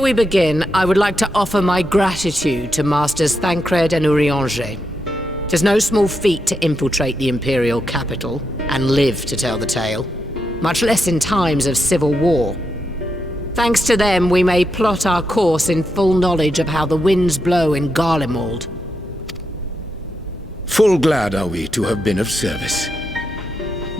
Ere we begin, I would like to offer my gratitude to Masters Thancred and Urianger. Tis no small feat to infiltrate the Imperial capital and live to tell the tale, much less in times of civil war. Thanks to them, we may plot our course in full knowledge of how the winds blow in Garlemald. Full glad are we to have been of service.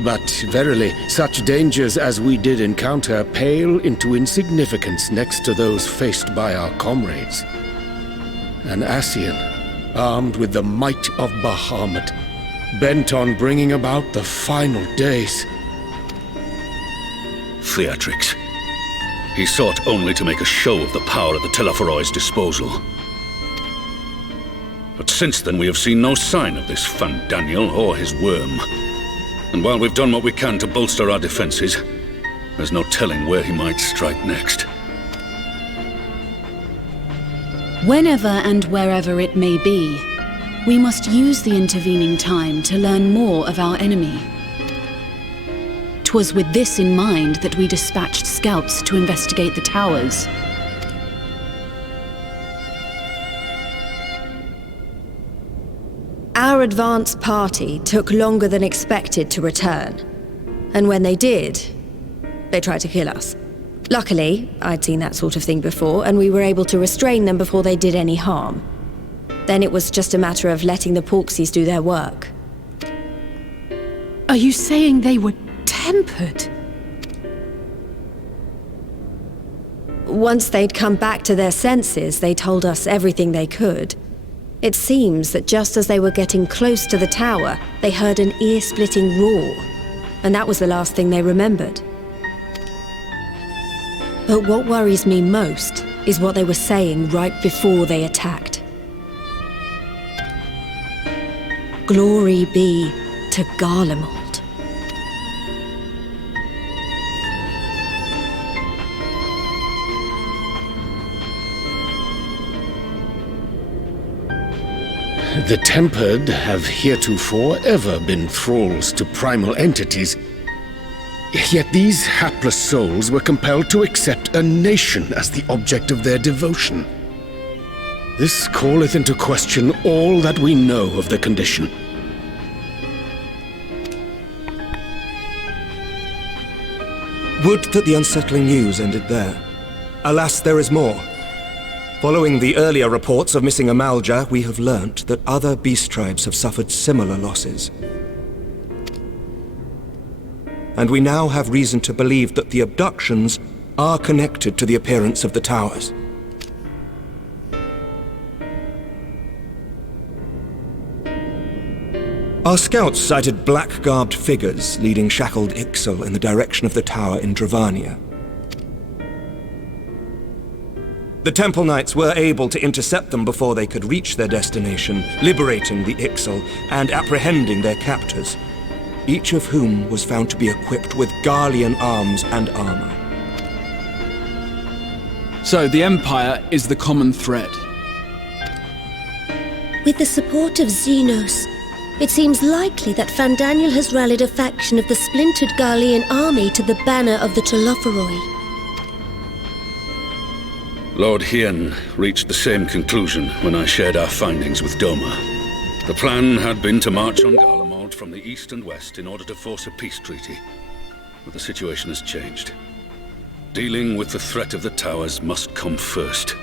But verily, such dangers as we did encounter pale into insignificance next to those faced by our comrades. An Ascian, armed with the might of Bahamut, bent on bringing about the final days. Theatrics. He sought only to make a show of the power at the Teleforoi's disposal. But since then we have seen no sign of this Fandaniel or his worm. And while we've done what we can to bolster our defenses, there's no telling where he might strike next. Whenever and wherever it may be, we must use the intervening time to learn more of our enemy. 'Twas with this in mind that we dispatched scouts to investigate the towers. Our advance party took longer than expected to return. And when they did, they tried to kill us. Luckily, I'd seen that sort of thing before, and we were able to restrain them before they did any harm. Then it was just a matter of letting the Porksies do their work. Are you saying they were tempered? Once they'd come back to their senses, they told us everything they could. It seems that just as they were getting close to the tower, they heard an ear-splitting roar, and that was the last thing they remembered. But what worries me most is what they were saying right before they attacked. Glory be to Garlemald. The Tempered have heretofore ever been thralls to primal entities. Yet these hapless souls were compelled to accept a nation as the object of their devotion. This calleth into question all that we know of the condition. Would that the unsettling news ended there. Alas, there is more. Following the earlier reports of missing Amalja, we have learnt that other beast tribes have suffered similar losses. And we now have reason to believe that the abductions are connected to the appearance of the towers. Our scouts sighted black-garbed figures leading shackled Ixal in the direction of the tower in Dravania. The Temple Knights were able to intercept them before they could reach their destination, liberating the Ixal and apprehending their captors, each of whom was found to be equipped with Garlean arms and armor. So the Empire is the common thread. With the support of Xenos, it seems likely that Fandaniel has rallied a faction of the splintered Garlean army to the banner of the Telophoroi. Lord Hien reached the same conclusion when I shared our findings with Doma. The plan had been to march on Garlemald from the east and west in order to force a peace treaty. But the situation has changed. Dealing with the threat of the towers must come first.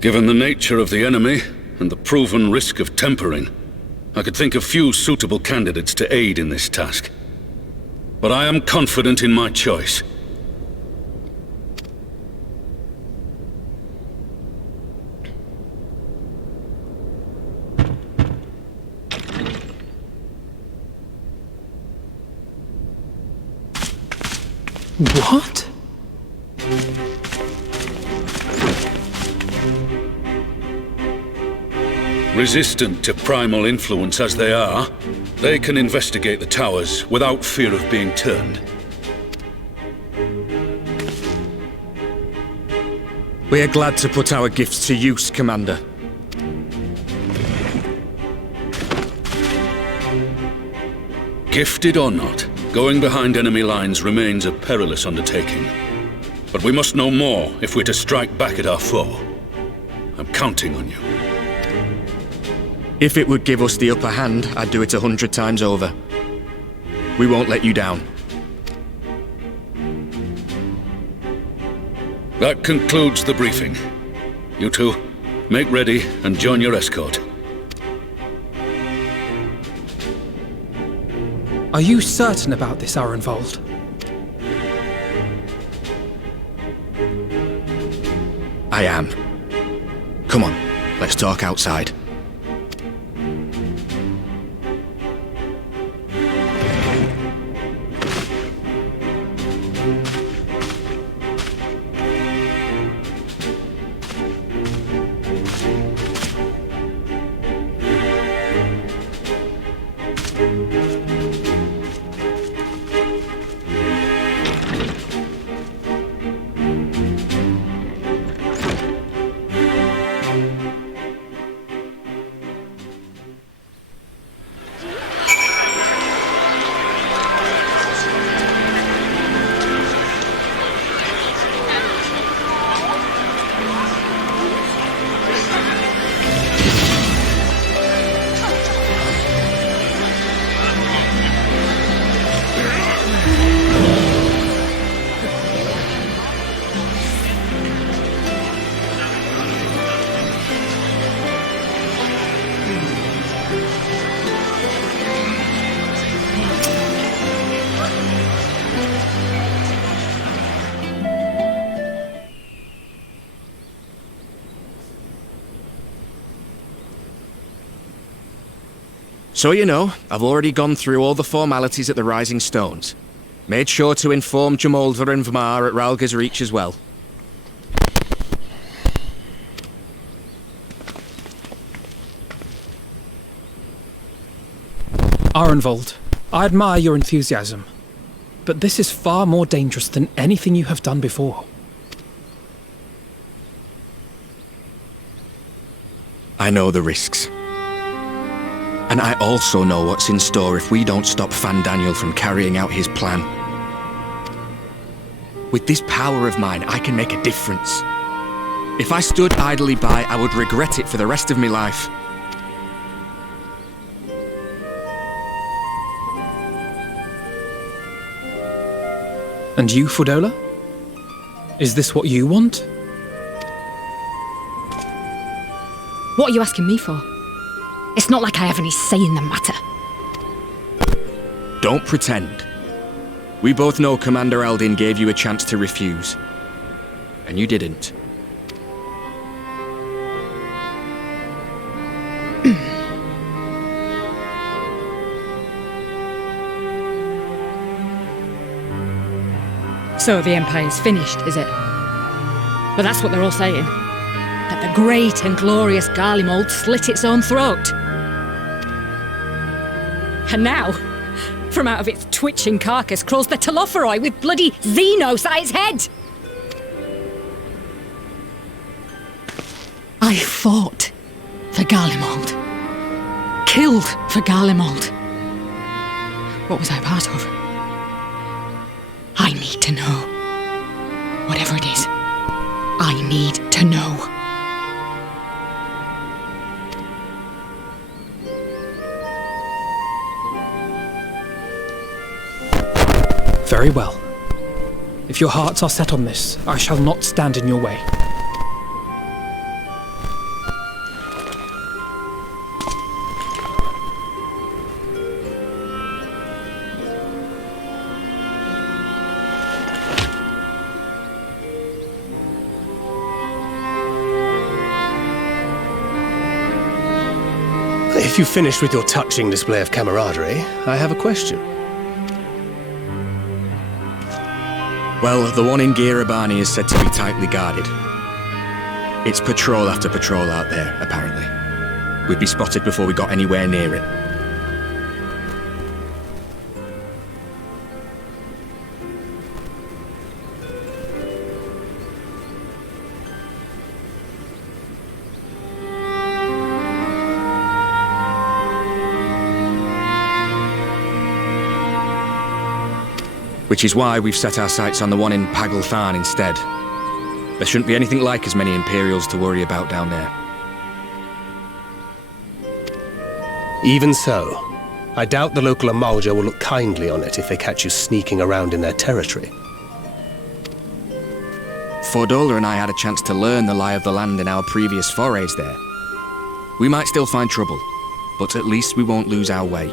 Given the nature of the enemy and the proven risk of tempering, I could think of few suitable candidates to aid in this task. But I am confident in my choice. What? Resistant to primal influence as they are, they can investigate the towers without fear of being turned. We are glad to put our gifts to use, Commander. Gifted or not, going behind enemy lines remains a perilous undertaking. But we must know more if we're to strike back at our foe. I'm counting on you. If it would give us the upper hand, I'd do it 100 times over. We won't let you down. That concludes the briefing. You two, make ready and join your escort. Are you certain about this, Arenvold? I am. Come on, let's talk outside. So you know, I've already gone through all the formalities at the Rising Stones. Made sure to inform Jamolder and Vmar at Ralga's Reach as well. Arenvold, I admire your enthusiasm, but this is far more dangerous than anything you have done before. I know the risks. And I also know what's in store if we don't stop Fandaniel from carrying out his plan. With this power of mine, I can make a difference. If I stood idly by, I would regret it for the rest of my life. And you, Fudola? Is this what you want? What are you asking me for? It's not like I have any say in the matter. Don't pretend. We both know Commander Eldin gave you a chance to refuse. And you didn't. So the Empire's finished, is it? But that's what they're all saying. That the great and glorious Garlemald slit its own throat. And now, from out of its twitching carcass crawls the Telophoroi with bloody Xenos at its head! I fought for Garlemald. Killed for Garlemald. What was I part of? I need to know. Whatever it is, I need to know. Very well. If your hearts are set on this, I shall not stand in your way. If you've finished with your touching display of camaraderie, I have a question. Well, the one in Girabani is said to be tightly guarded. It's patrol after patrol out there, apparently. We'd be spotted before we got anywhere near it. Which is why we've set our sights on the one in Paglthan instead. There shouldn't be anything like as many Imperials to worry about down there. Even so, I doubt the local Amalja will look kindly on it if they catch you sneaking around in their territory. Fordola and I had a chance to learn the lie of the land in our previous forays there. We might still find trouble, but at least we won't lose our way.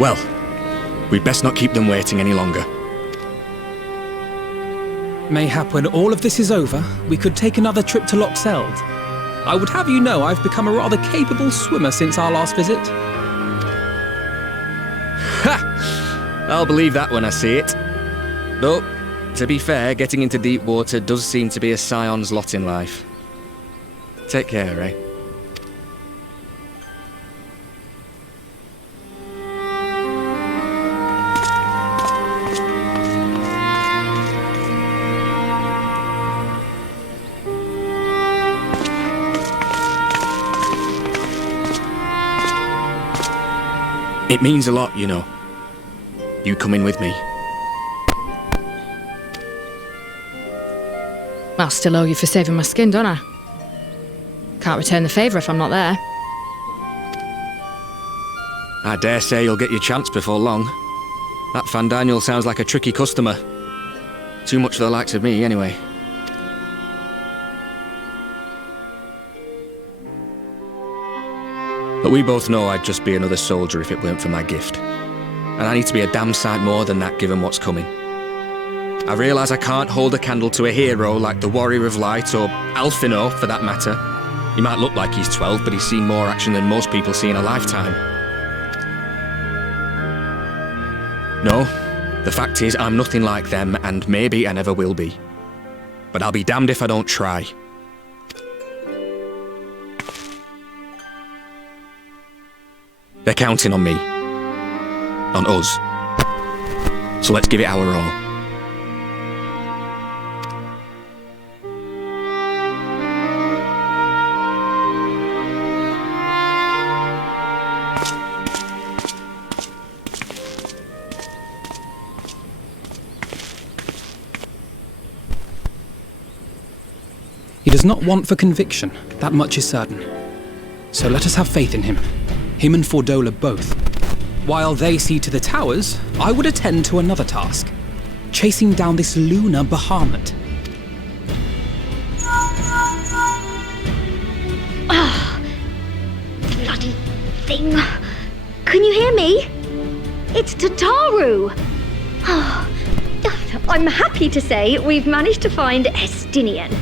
Well, we'd best not keep them waiting any longer. Mayhap when all of this is over, we could take another trip to Loxeld. I would have you know I've become a rather capable swimmer since our last visit. Ha! I'll believe that when I see it. Though, to be fair, getting into deep water does seem to be a scion's lot in life. Take care, eh? It means a lot, you know. You coming with me. I'll still owe you for saving my skin, don't I? Can't return the favour if I'm not there. I dare say you'll get your chance before long. That Fandaniel sounds like a tricky customer. Too much for the likes of me, anyway. But we both know I'd just be another soldier if it weren't for my gift. And I need to be a damn sight more than that given what's coming. I realise I can't hold a candle to a hero like the Warrior of Light, or Alphino for that matter. He might look like he's 12, but he's seen more action than most people see in a lifetime. No, the fact is I'm nothing like them, and maybe I never will be. But I'll be damned if I don't try. They're counting on me. On us. So let's give it our all. He does not want for conviction, that much is certain. So let us have faith in him. Him and Fordola both. While they see to the towers, I would attend to another task. Chasing down this lunar Bahamut. Ah, bloody thing. Can you hear me? It's Tataru. I'm happy to say we've managed to find Estinian.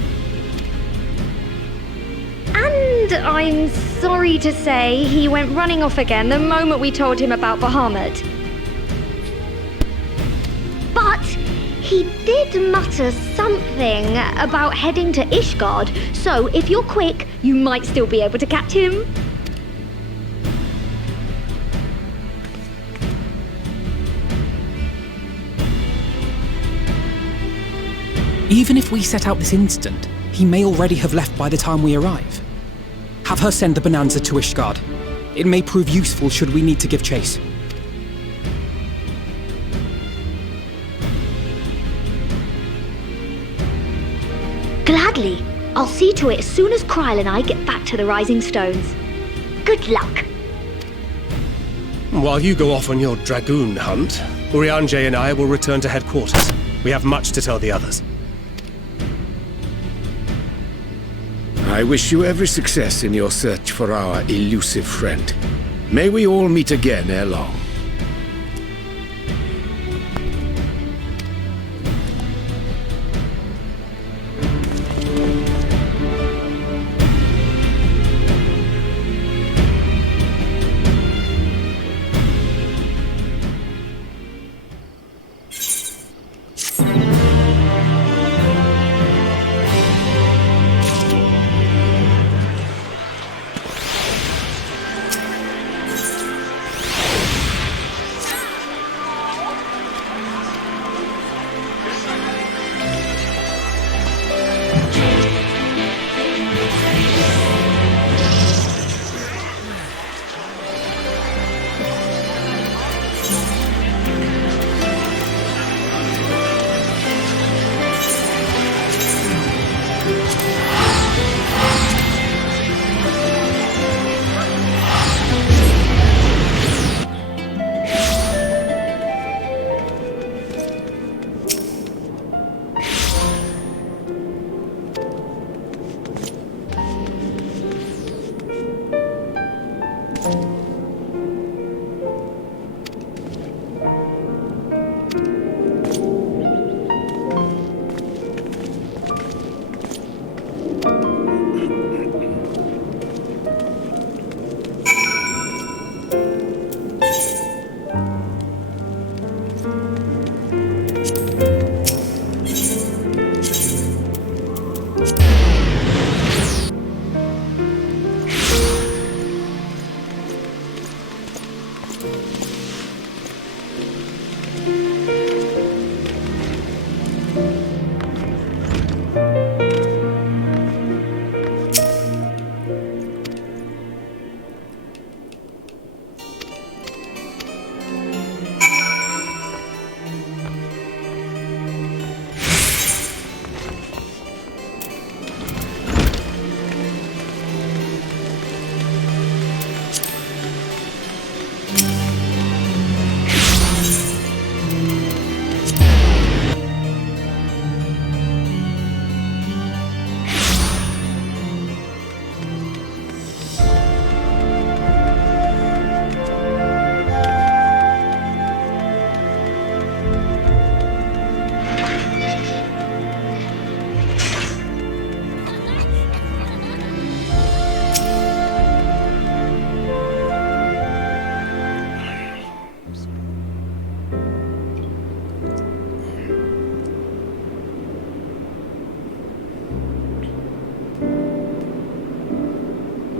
And I'm sorry to say he went running off again the moment we told him about Bahamut. But he did mutter something about heading to Ishgard, so if you're quick, you might still be able to catch him. Even if we set out this instant, he may already have left by the time we arrive. Have her send the Bonanza to Ishgard. It may prove useful should we need to give chase. Gladly. I'll see to it as soon as Kryl and I get back to the Rising Stones. Good luck. While you go off on your dragoon hunt, Urianger and I will return to headquarters. We have much to tell the others. I wish you every success in your search for our elusive friend. May we all meet again ere long.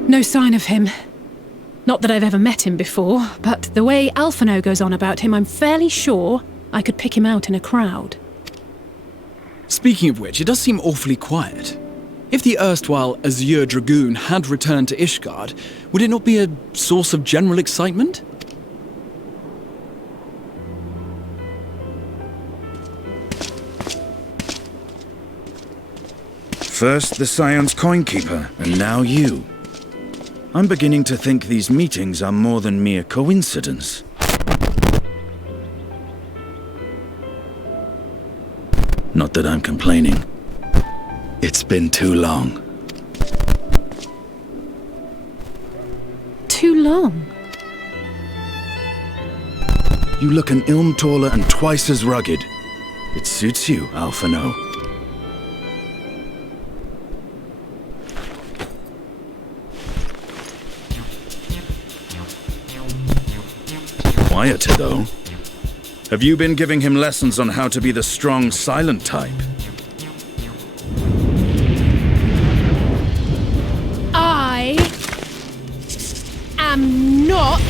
No sign of him. Not that I've ever met him before, but the way Alphino goes on about him, I'm fairly sure I could pick him out in a crowd. Speaking of which, it does seem awfully quiet. If the erstwhile Azure Dragoon had returned to Ishgard, would it not be a source of general excitement? First the Scion's Coinkeeper, and now you. I'm beginning to think these meetings are more than mere coincidence. Not that I'm complaining. It's been too long. Too long? You look an ilm taller and twice as rugged. It suits you, Alphino. Quieter, though. Have you been giving him lessons on how to be the strong, silent type? I am not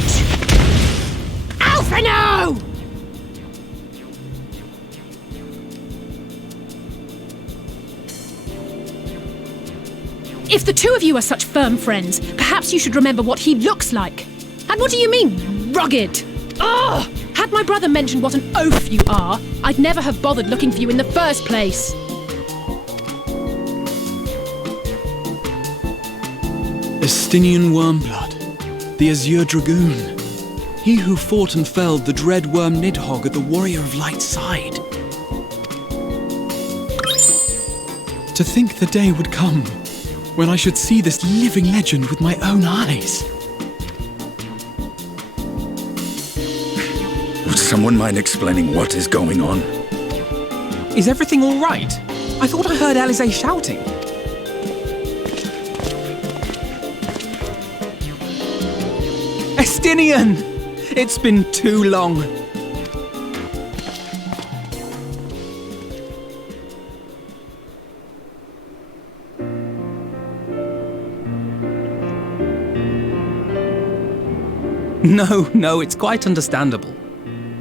Alphino! If the two of you are such firm friends, perhaps you should remember what he looks like. And what do you mean, rugged? Ugh! Had my brother mentioned what an oaf you are, I'd never have bothered looking for you in the first place. Estinian Wormblood, the Azure Dragoon. He who fought and felled the dread worm Nidhogg at the Warrior of Light's side. To think the day would come when I should see this living legend with my own eyes. Would someone mind explaining what is going on? Is everything all right? I thought I heard Alizé shouting. Estinian! It's been too long. No, it's quite understandable.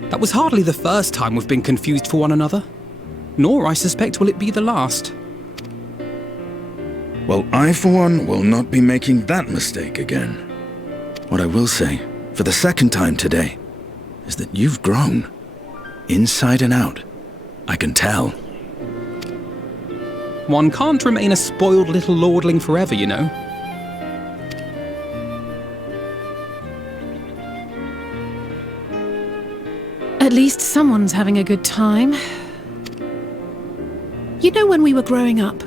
That was hardly the first time we've been confused for one another. Nor, I suspect, will it be the last. Well, I, for one, will not be making that mistake again. What I will say, for the second time today, is that you've grown. Inside and out. I can tell. One can't remain a spoiled little lordling forever, you know. At least someone's having a good time. You know, when we were growing up,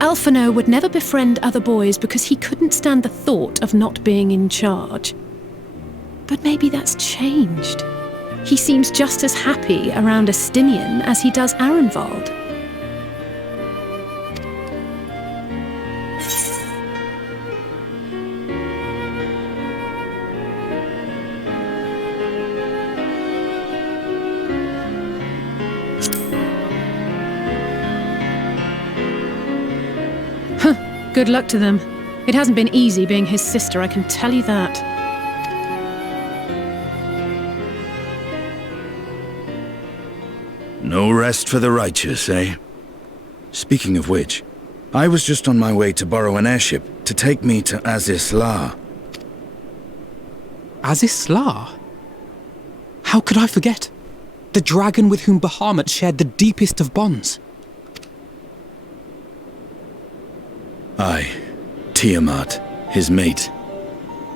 Alphino would never befriend other boys because he couldn't stand the thought of not being in charge. But maybe that's changed. He seems just as happy around Estinian as he does Arenvald. Good luck to them. It hasn't been easy being his sister, I can tell you that. No rest for the righteous, eh? Speaking of which, I was just on my way to borrow an airship to take me to Azisla. Azisla? How could I forget? The dragon with whom Bahamut shared the deepest of bonds. Aye, Tiamat, his mate.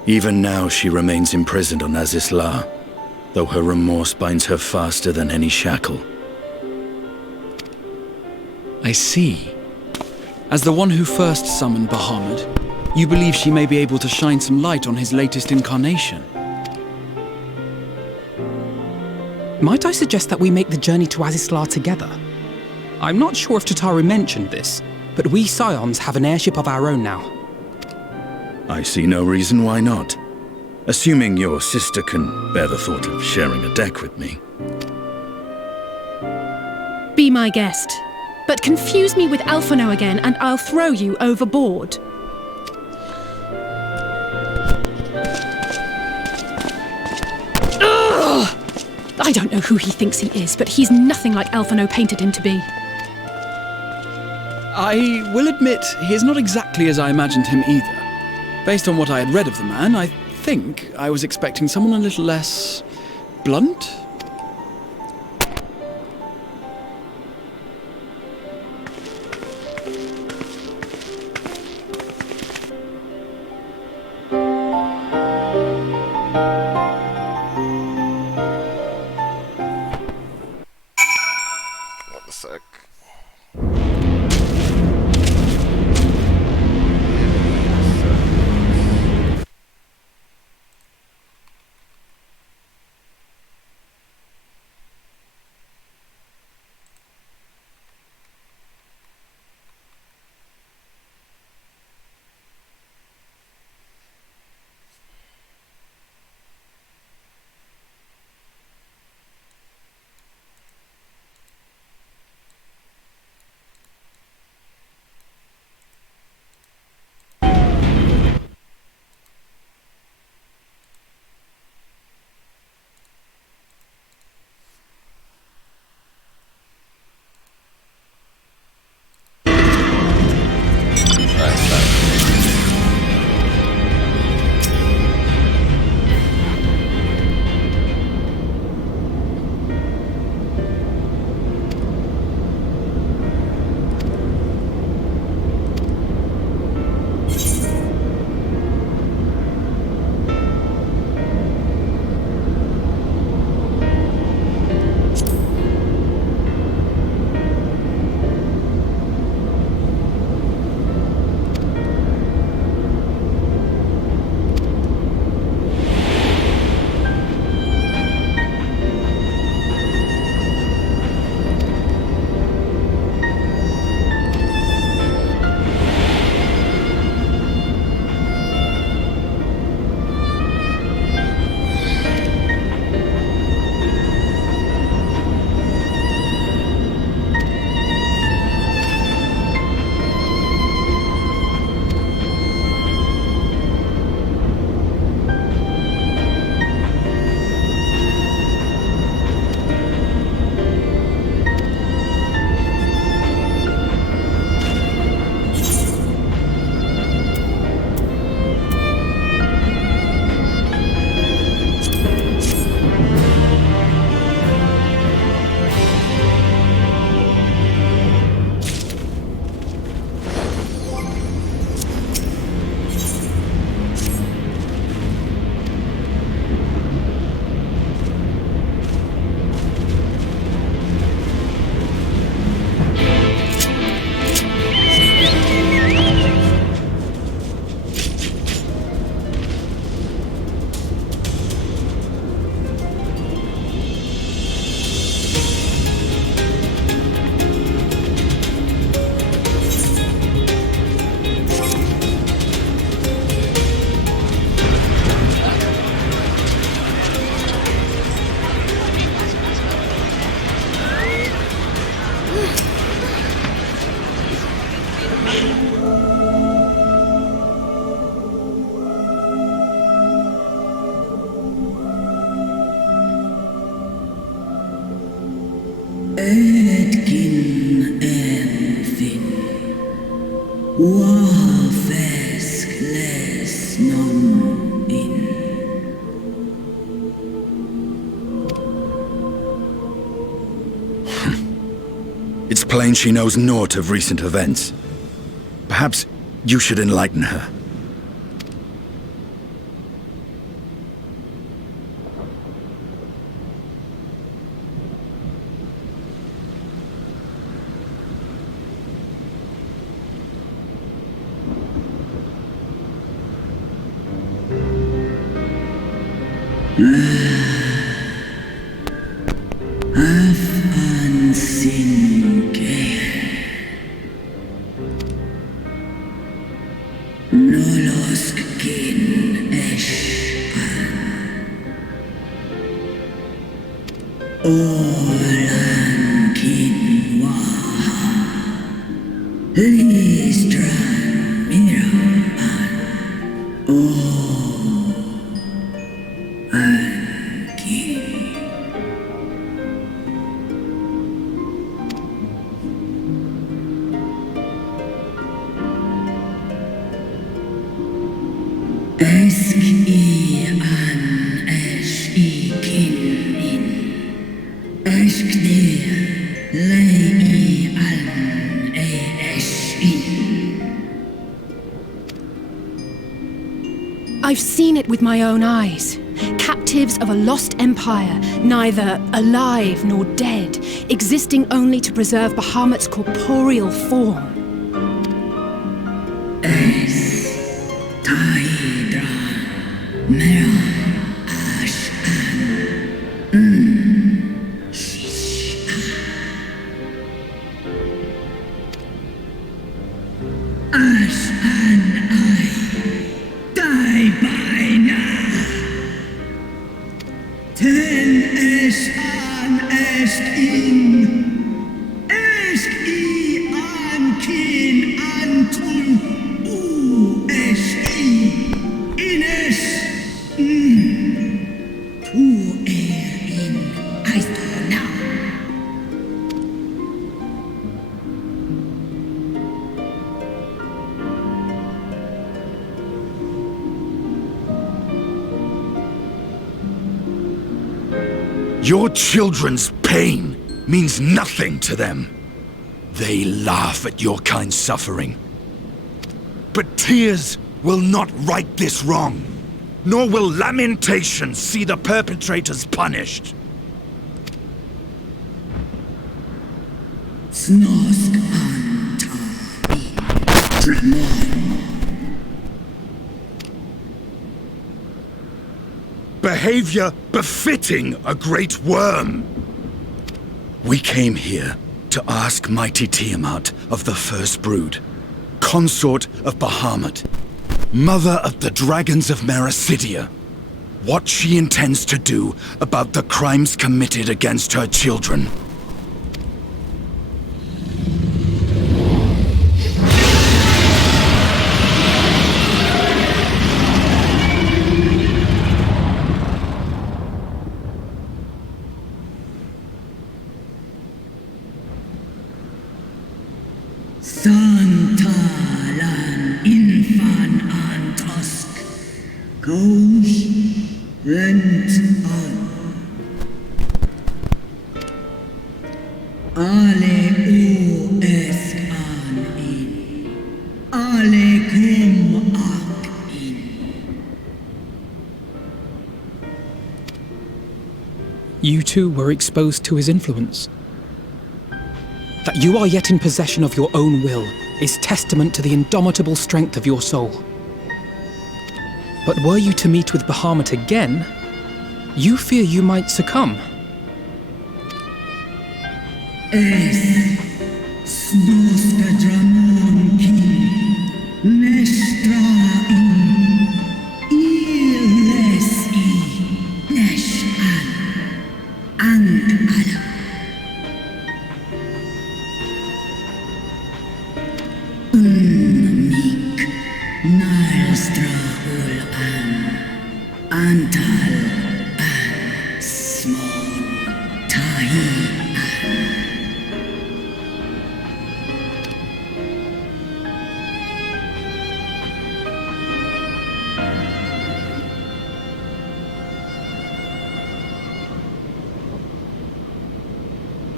Even now she remains imprisoned on Azisla, though her remorse binds her faster than any shackle. I see. As the one who first summoned Bahamut, you believe she may be able to shine some light on his latest incarnation. Might I suggest that we make the journey to Azisla together? I'm not sure if Tataru mentioned this, but we Scions have an airship of our own now. I see no reason why not. Assuming your sister can bear the thought of sharing a deck with me. Be my guest. But confuse me with Alphino again and I'll throw you overboard. Ugh! I don't know who he thinks he is, but he's nothing like Alphino painted him to be. I will admit, he is not exactly as I imagined him either. Based on what I had read of the man, I think I was expecting someone a little less blunt? It's plain she knows naught of recent events. Perhaps you should enlighten her. I've seen it with my own eyes. Captives of a lost empire, neither alive nor dead, existing only to preserve Bahamut's corporeal form. Your children's pain means nothing to them. They laugh at your kind suffering. But tears will not right this wrong, nor will lamentation see the perpetrators punished. Behavior befitting a great worm. We came here to ask mighty Tiamat of the First Brood, consort of Bahamut, mother of the dragons of Mericidia, what she intends to do about the crimes committed against her children. You too were exposed to his influence. That you are yet in possession of your own will is testament to the indomitable strength of your soul. But were you to meet with Bahamut again, you fear you might succumb.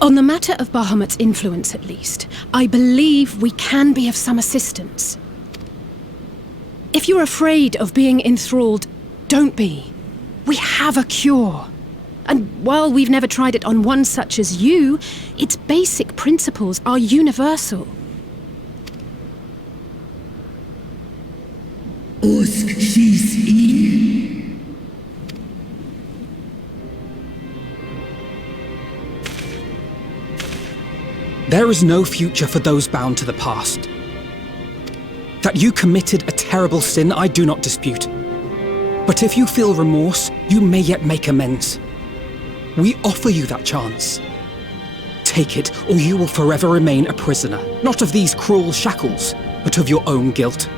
On the matter of Bahamut's influence, at least, I believe we can be of some assistance. If you're afraid of being enthralled, don't be. We have a cure. And while we've never tried it on one such as you, its basic principles are universal. There is no future for those bound to the past. That you committed a terrible sin, I do not dispute. But if you feel remorse, you may yet make amends. We offer you that chance. Take it, or you will forever remain a prisoner, not of these cruel shackles, but of your own guilt.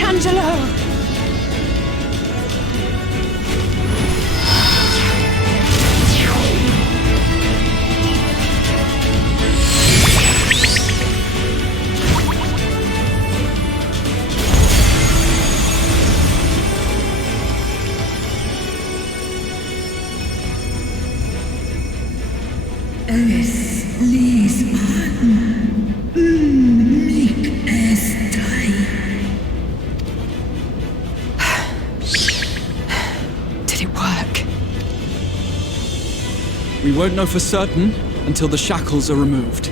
Tangelo! Es ließ an, mich es Did it work? We won't know for certain until the shackles are removed.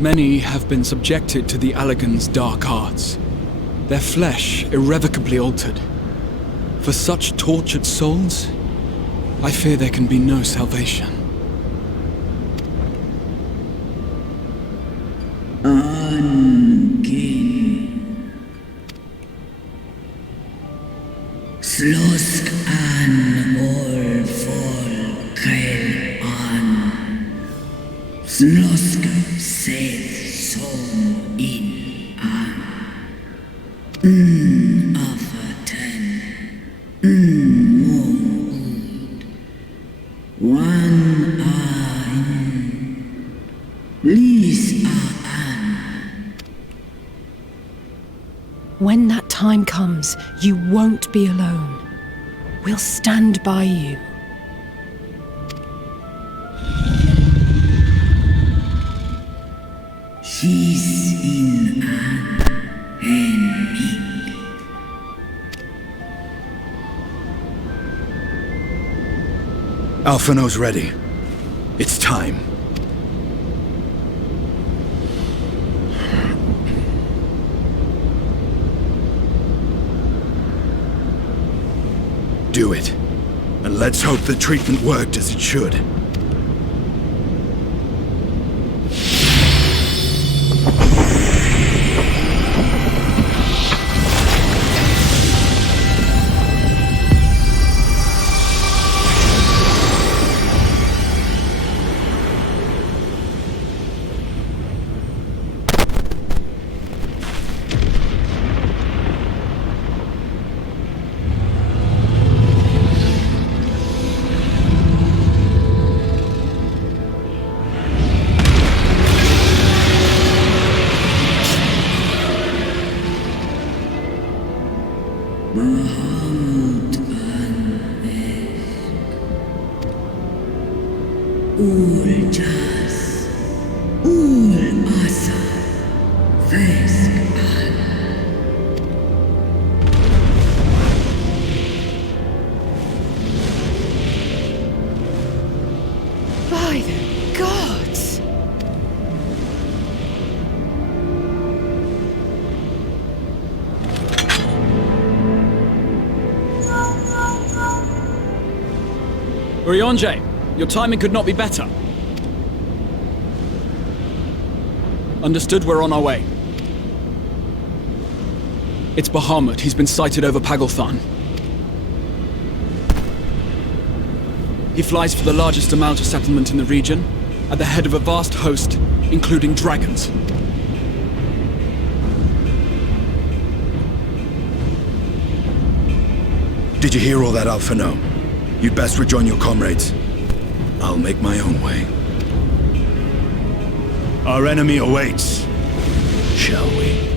Many have been subjected to the Allagan's dark arts, their flesh irrevocably altered. For such tortured souls, I fear there can be no salvation. Slosk an ol folkel an. Slosk seth som in an. Aften. Mon Wan ein. Lis an. When that time comes, you won't be alone. We'll stand by you. She's in an enemy. Alphino's ready. It's time. Do it. And let's hope the treatment worked as it should. Uljas. Ul asa. Vesk an. By the gods! Urianger, your timing could not be better. Understood, we're on our way. It's Bahamut. He's been sighted over Pagalthan. He flies for the largest Amalta settlement in the region, at the head of a vast host, including dragons. Did you hear all that, Alphino? You'd best rejoin your comrades. I'll make my own way. Our enemy awaits. Shall we?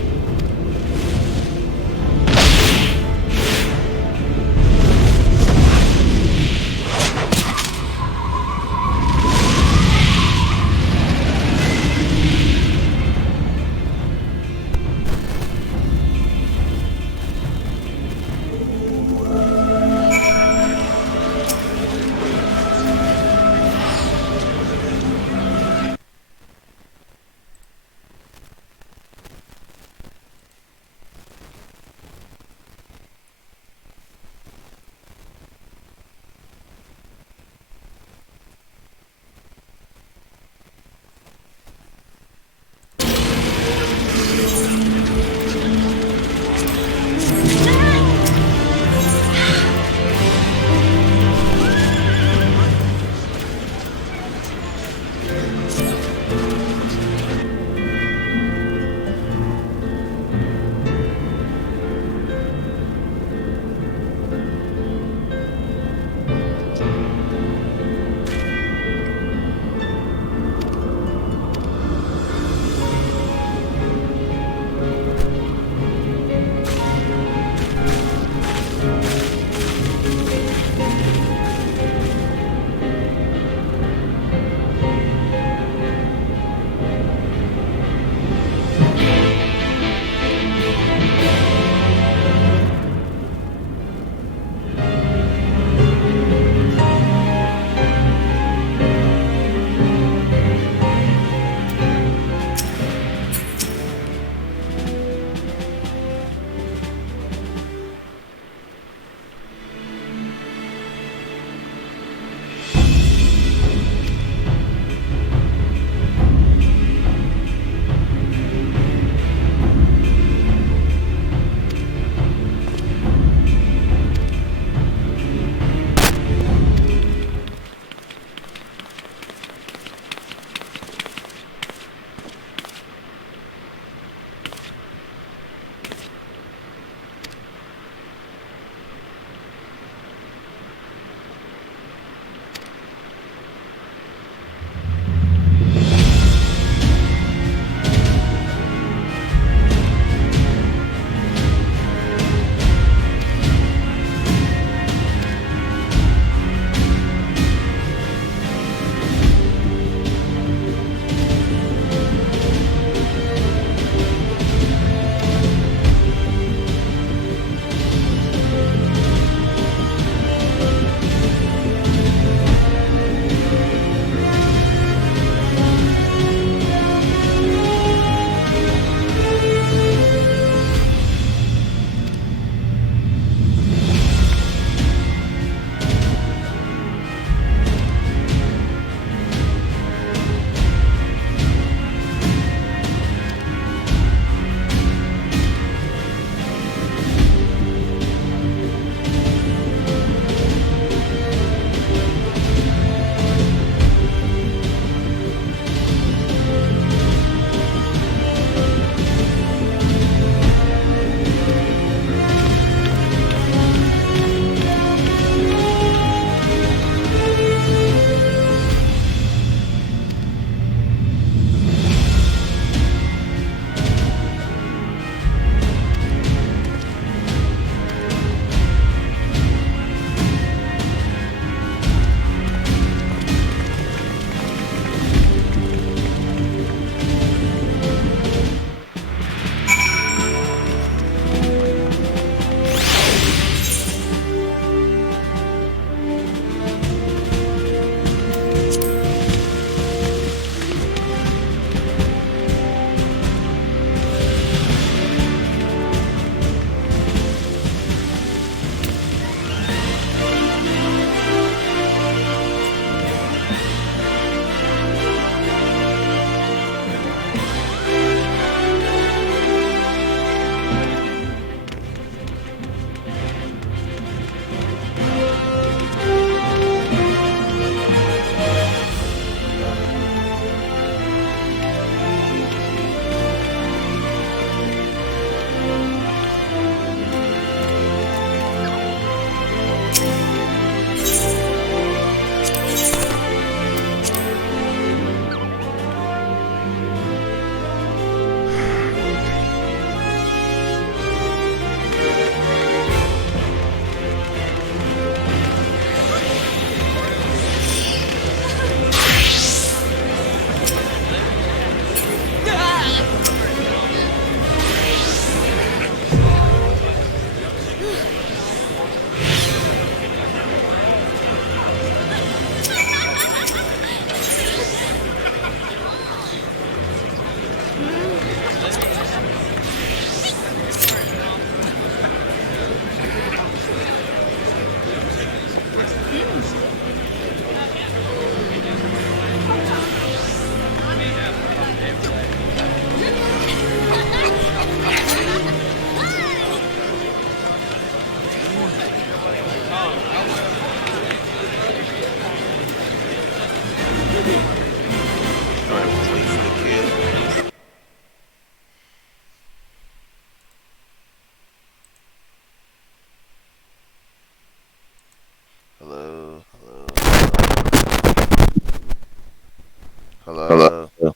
Hello. Okay.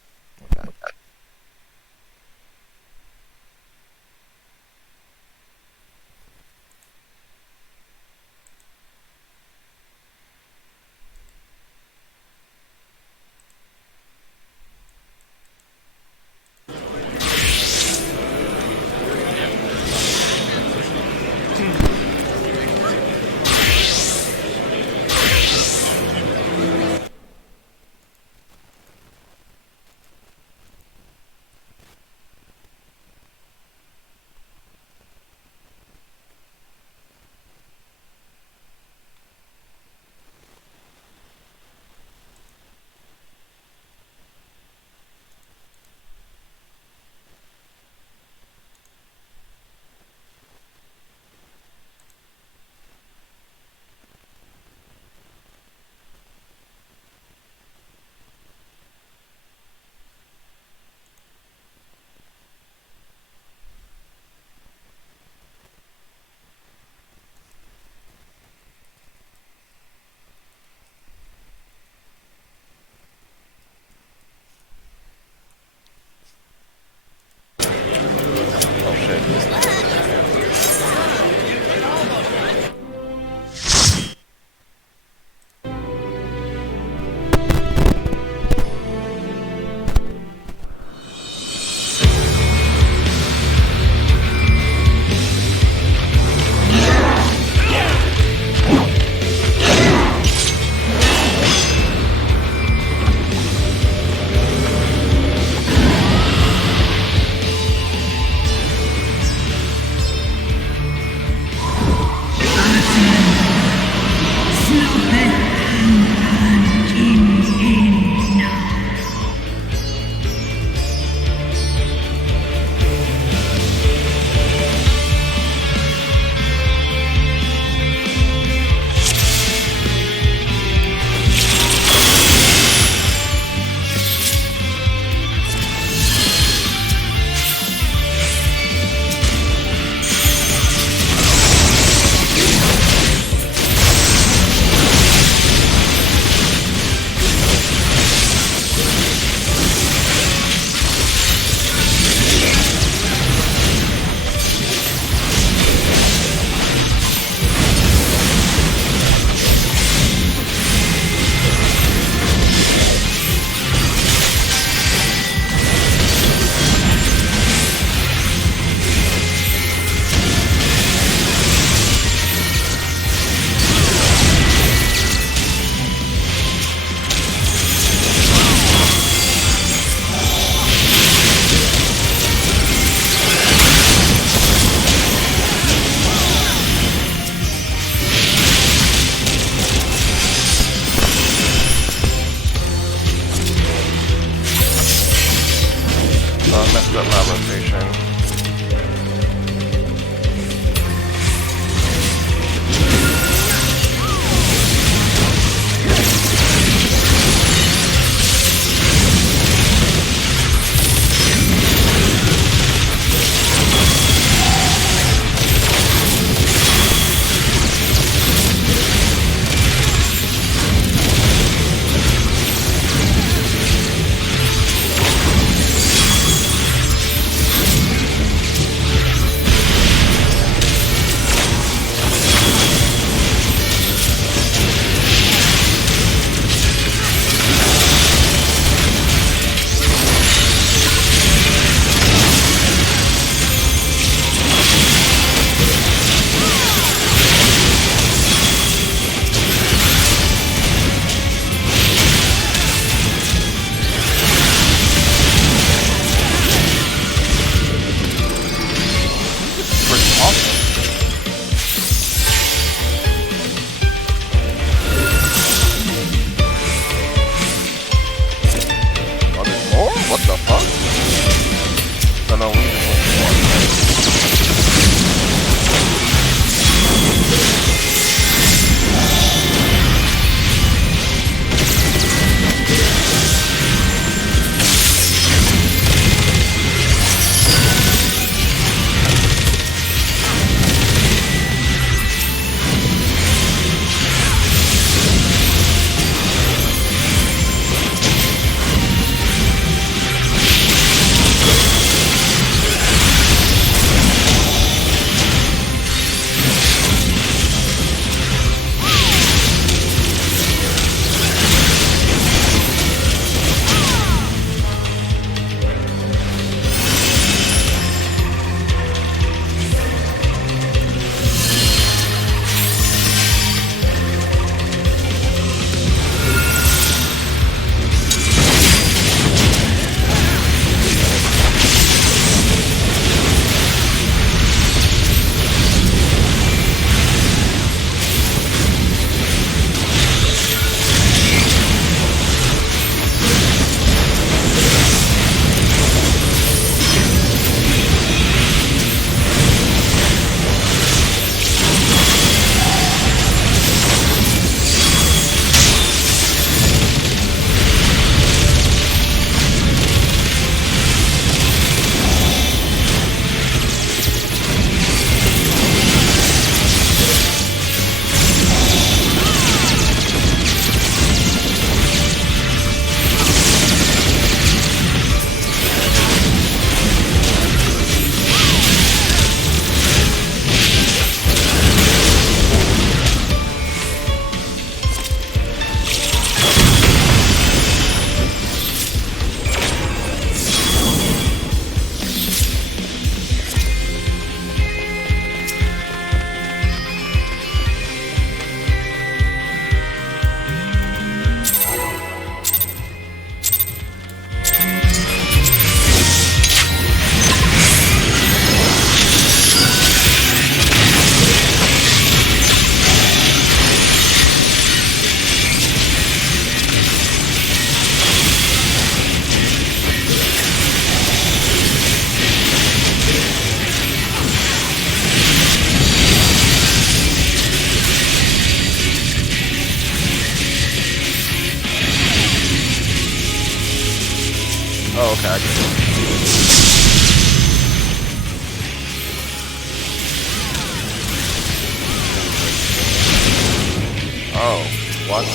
on.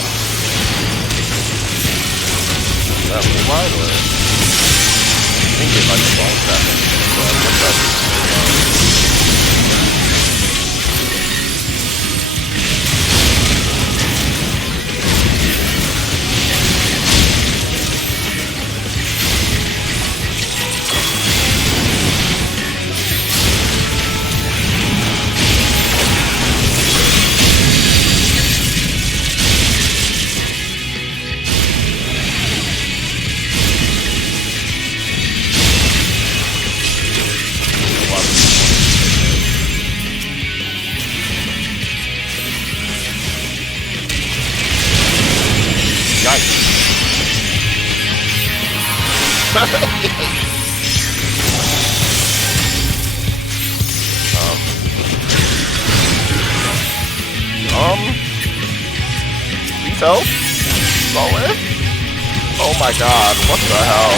Is that moonlight or? I think it might be long traffic. What's up? Please help? Somewhere? Oh my god, what the hell?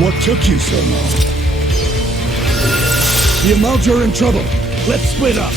What took you so long? The Amalja are in trouble. Let's split up.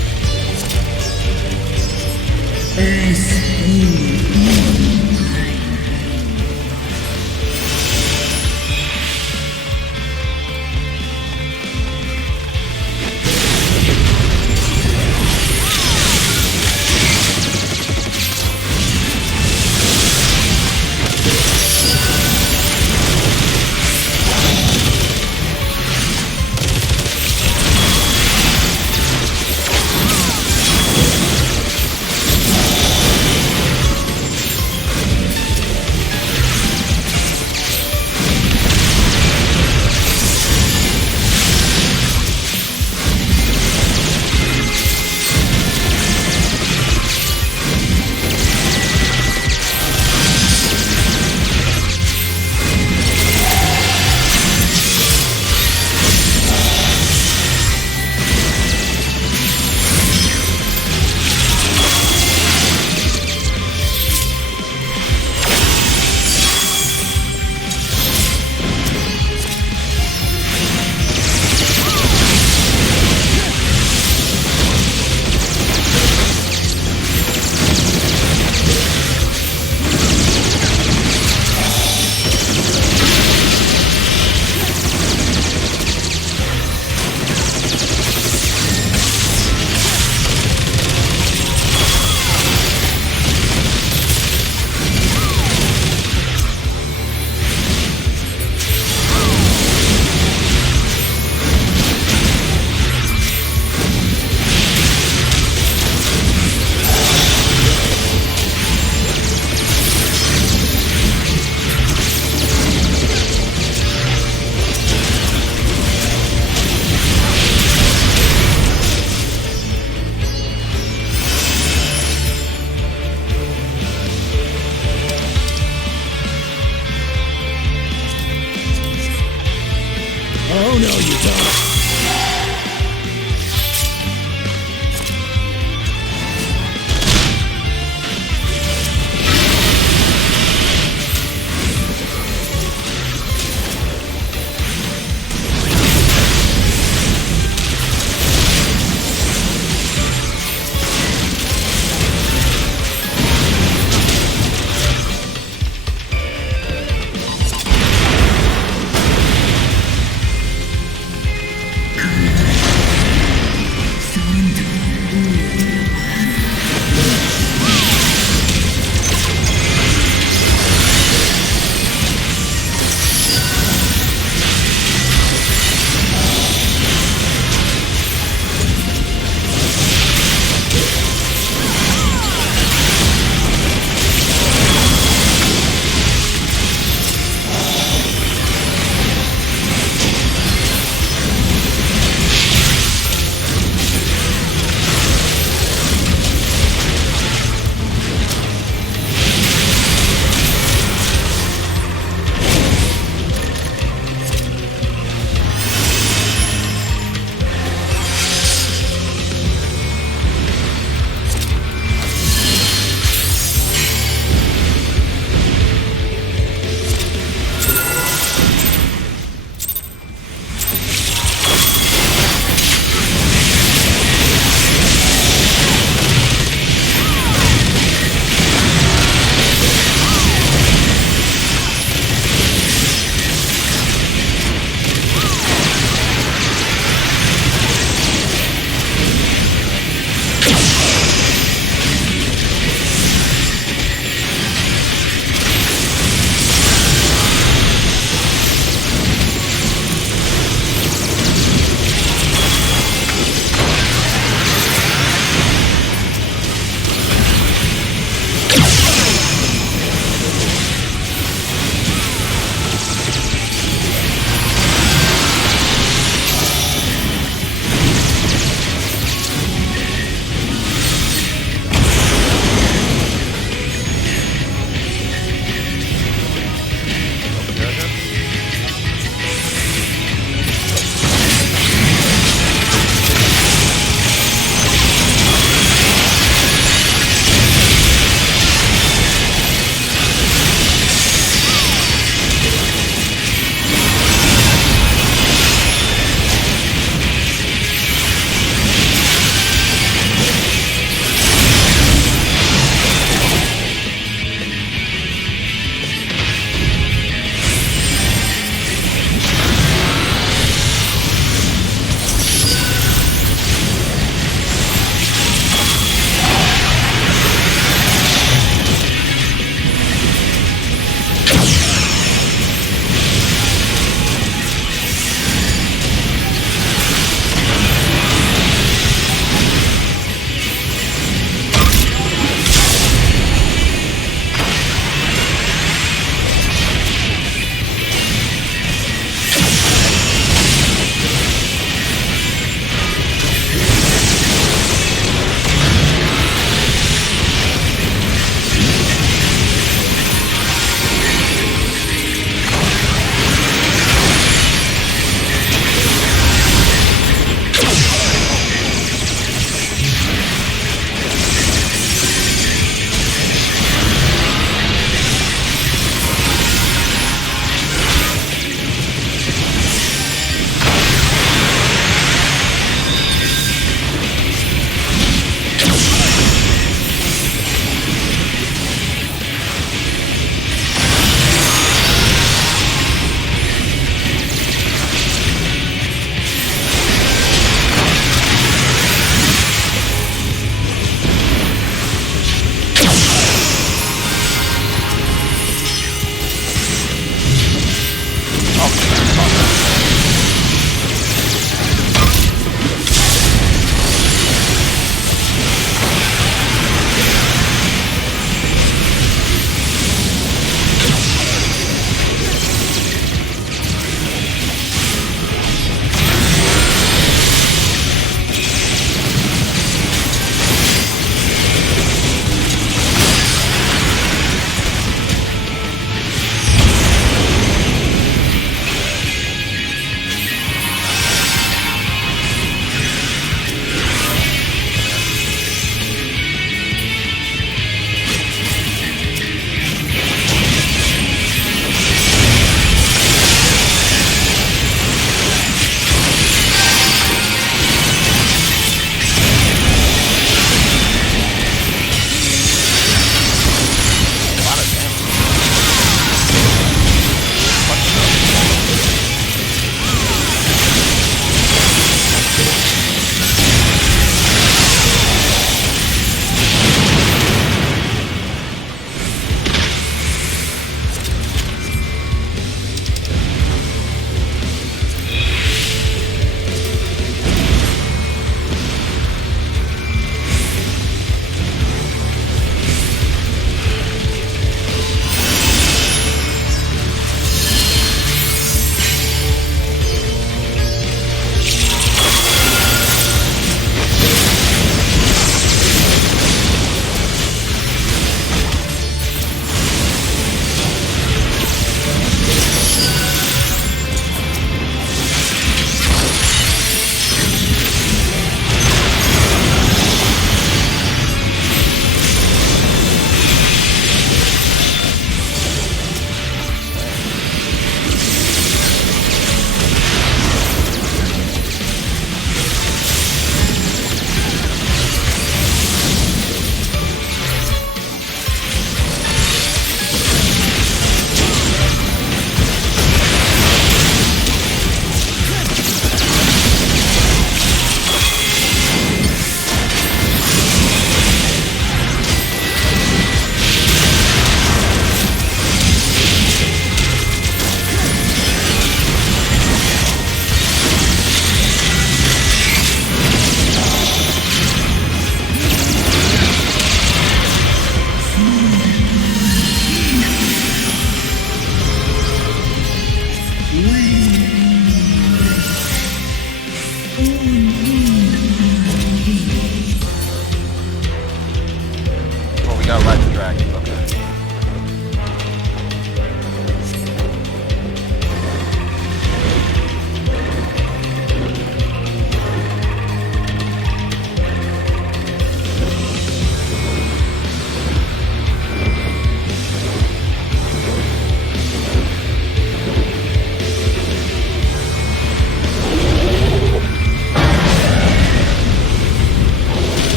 we gotta ride the dragon. Okay.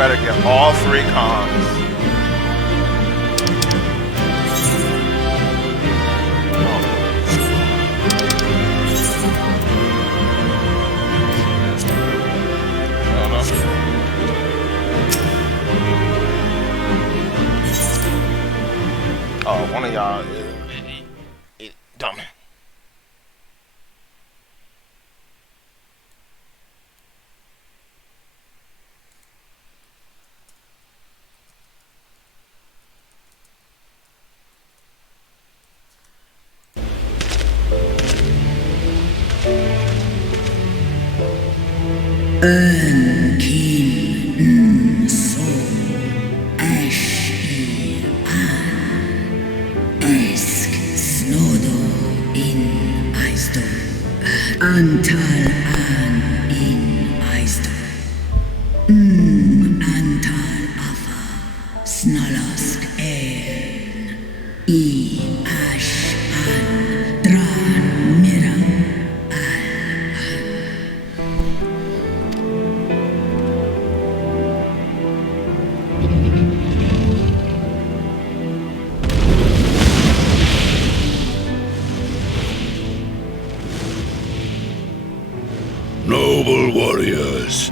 better get all 3 comms. Oh, one of y'all is dumb. Kim so ash esk snodo in aisto antal an in aisto antal afa snalask I ash an dran mira Noble warriors,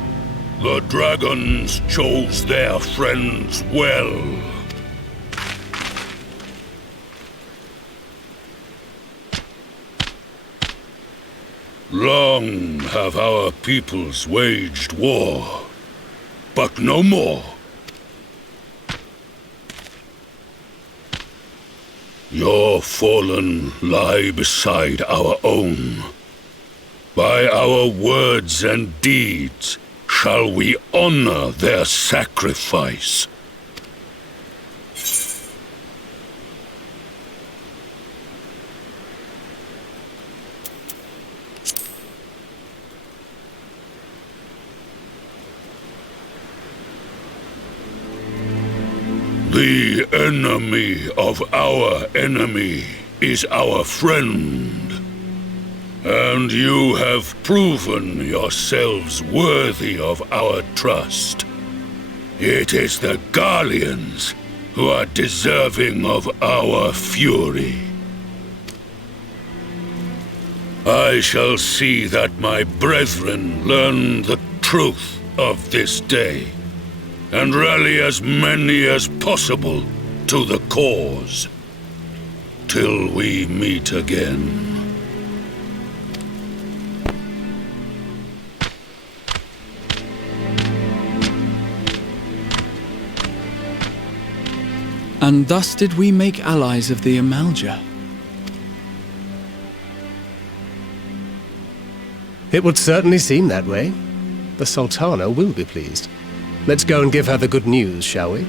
the dragons chose their friends well. Long have our peoples waged war, but no more. Your fallen lie beside our own. By our words and deeds shall we honor their sacrifice. The enemy of our enemy is our friend. And you have proven yourselves worthy of our trust. It is the Garleans who are deserving of our fury. I shall see that my brethren learn the truth of this day, and rally as many as possible to the cause, till we meet again. And thus did we make allies of the Amalja. It would certainly seem that way. The Sultana will be pleased. Let's go and give her the good news, shall we?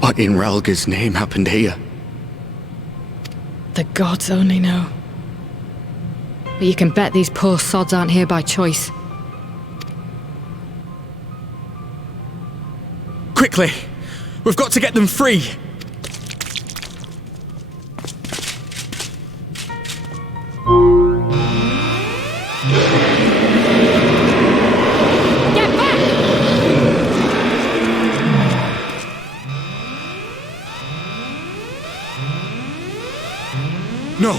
What in Ralga's name happened here? The gods only know. But you can bet these poor sods aren't here by choice. Quickly! We've got to get them free! No!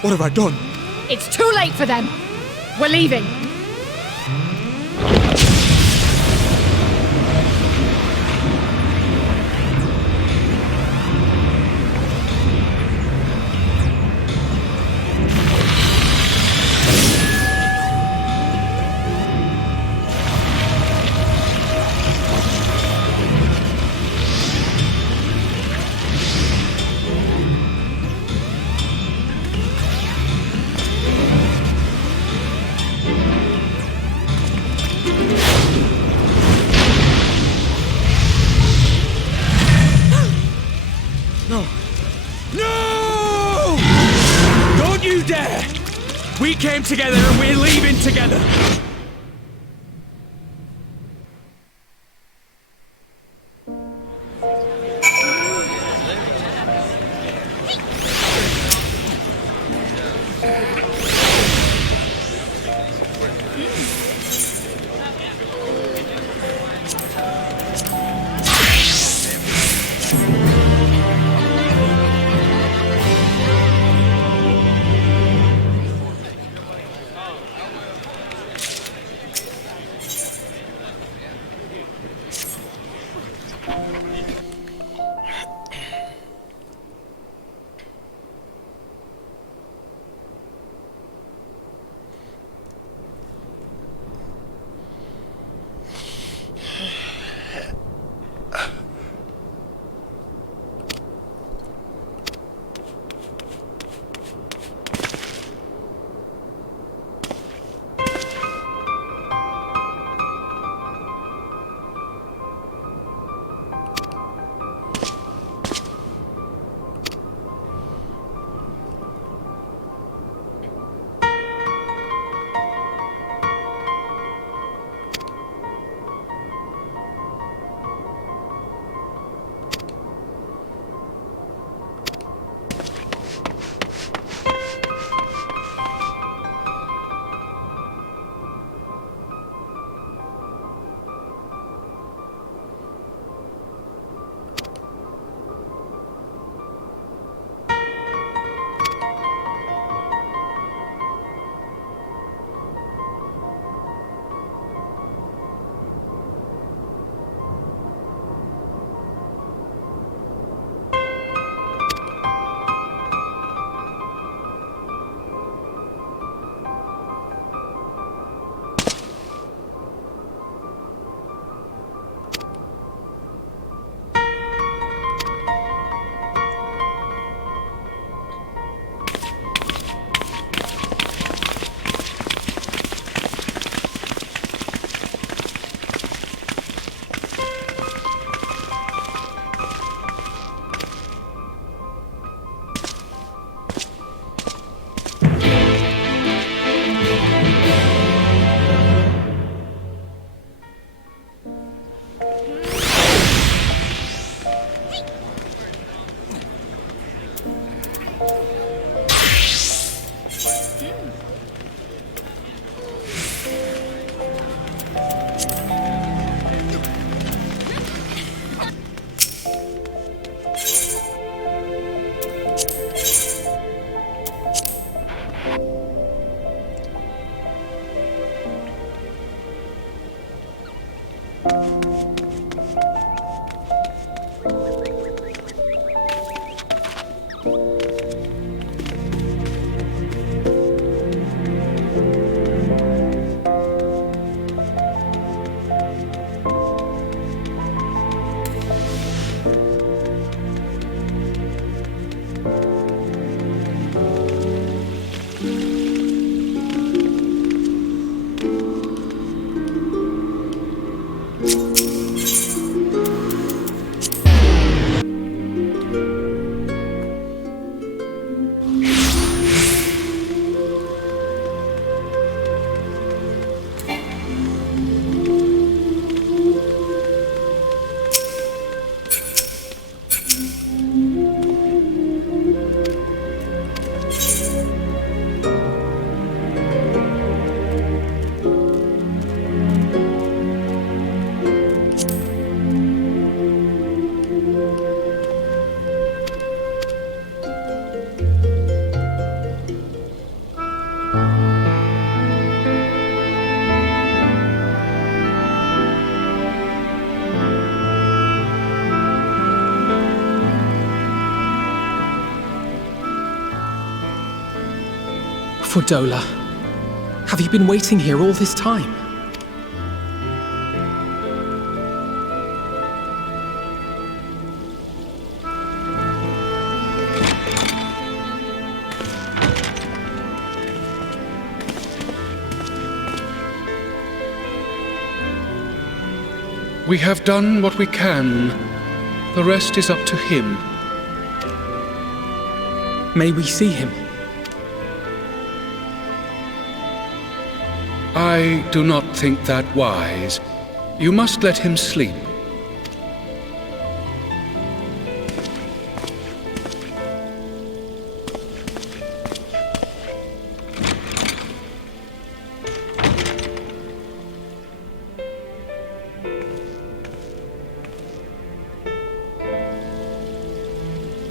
What have I done? It's too late for them! We're leaving! came together and we're leaving together. Fordola, have you been waiting here all this time? We have done what we can. The rest is up to him. May we see him? I do not think that wise. You must let him sleep.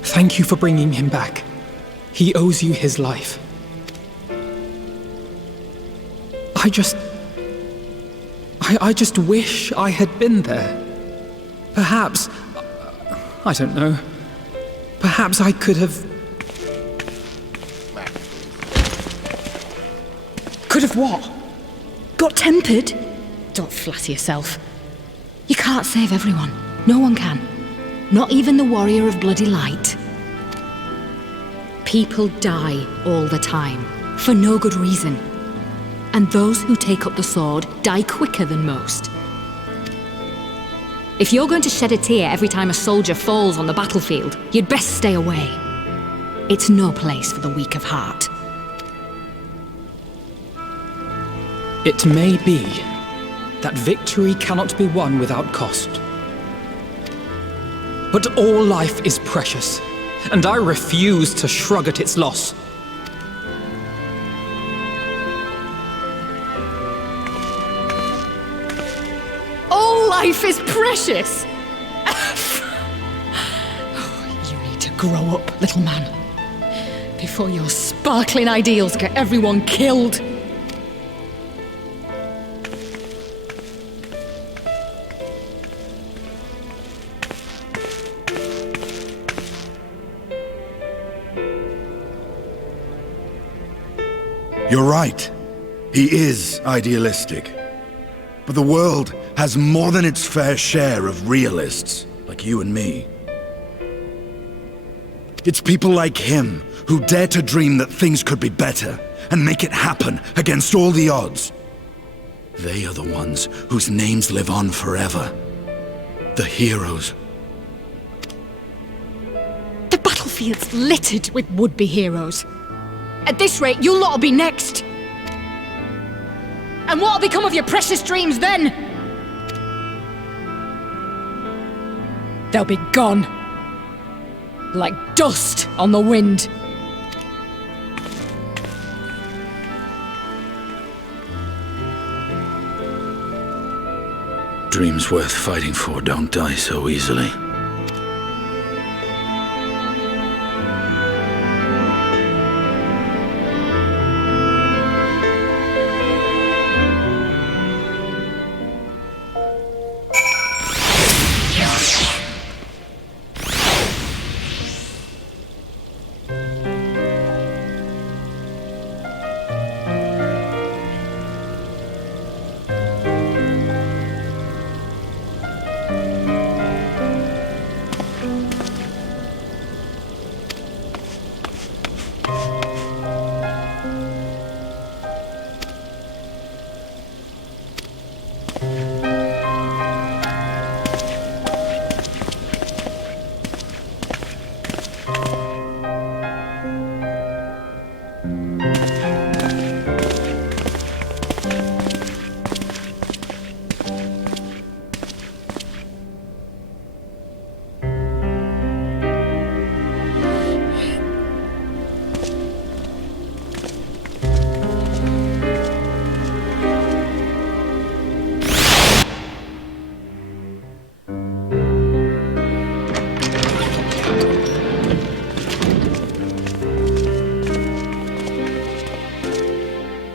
Thank you for bringing him back. He owes you his life. I just wish I had been there. Perhaps, I don't know. Perhaps I could have... Could have what? Got tempered? Don't flatter yourself. You can't save everyone. No one can. Not even the warrior of bloody light. People die all the time, for no good reason. And those who take up the sword die quicker than most. If you're going to shed a tear every time a soldier falls on the battlefield, you'd best stay away. It's no place for the weak of heart. It may be that victory cannot be won without cost. But all life is precious, and I refuse to shrug at its loss. All life is precious! You need to grow up, little man, before your sparkling ideals get everyone killed. You're right. He is idealistic. But the world has more than its fair share of realists, like you and me. It's people like him who dare to dream that things could be better and make it happen against all the odds. They are the ones whose names live on forever. The heroes. The battlefield's littered with would-be heroes. At this rate, you'll lot'll be next. And what'll become of your precious dreams then? They'll be gone. Like dust on the wind. Dreams worth fighting for don't die so easily.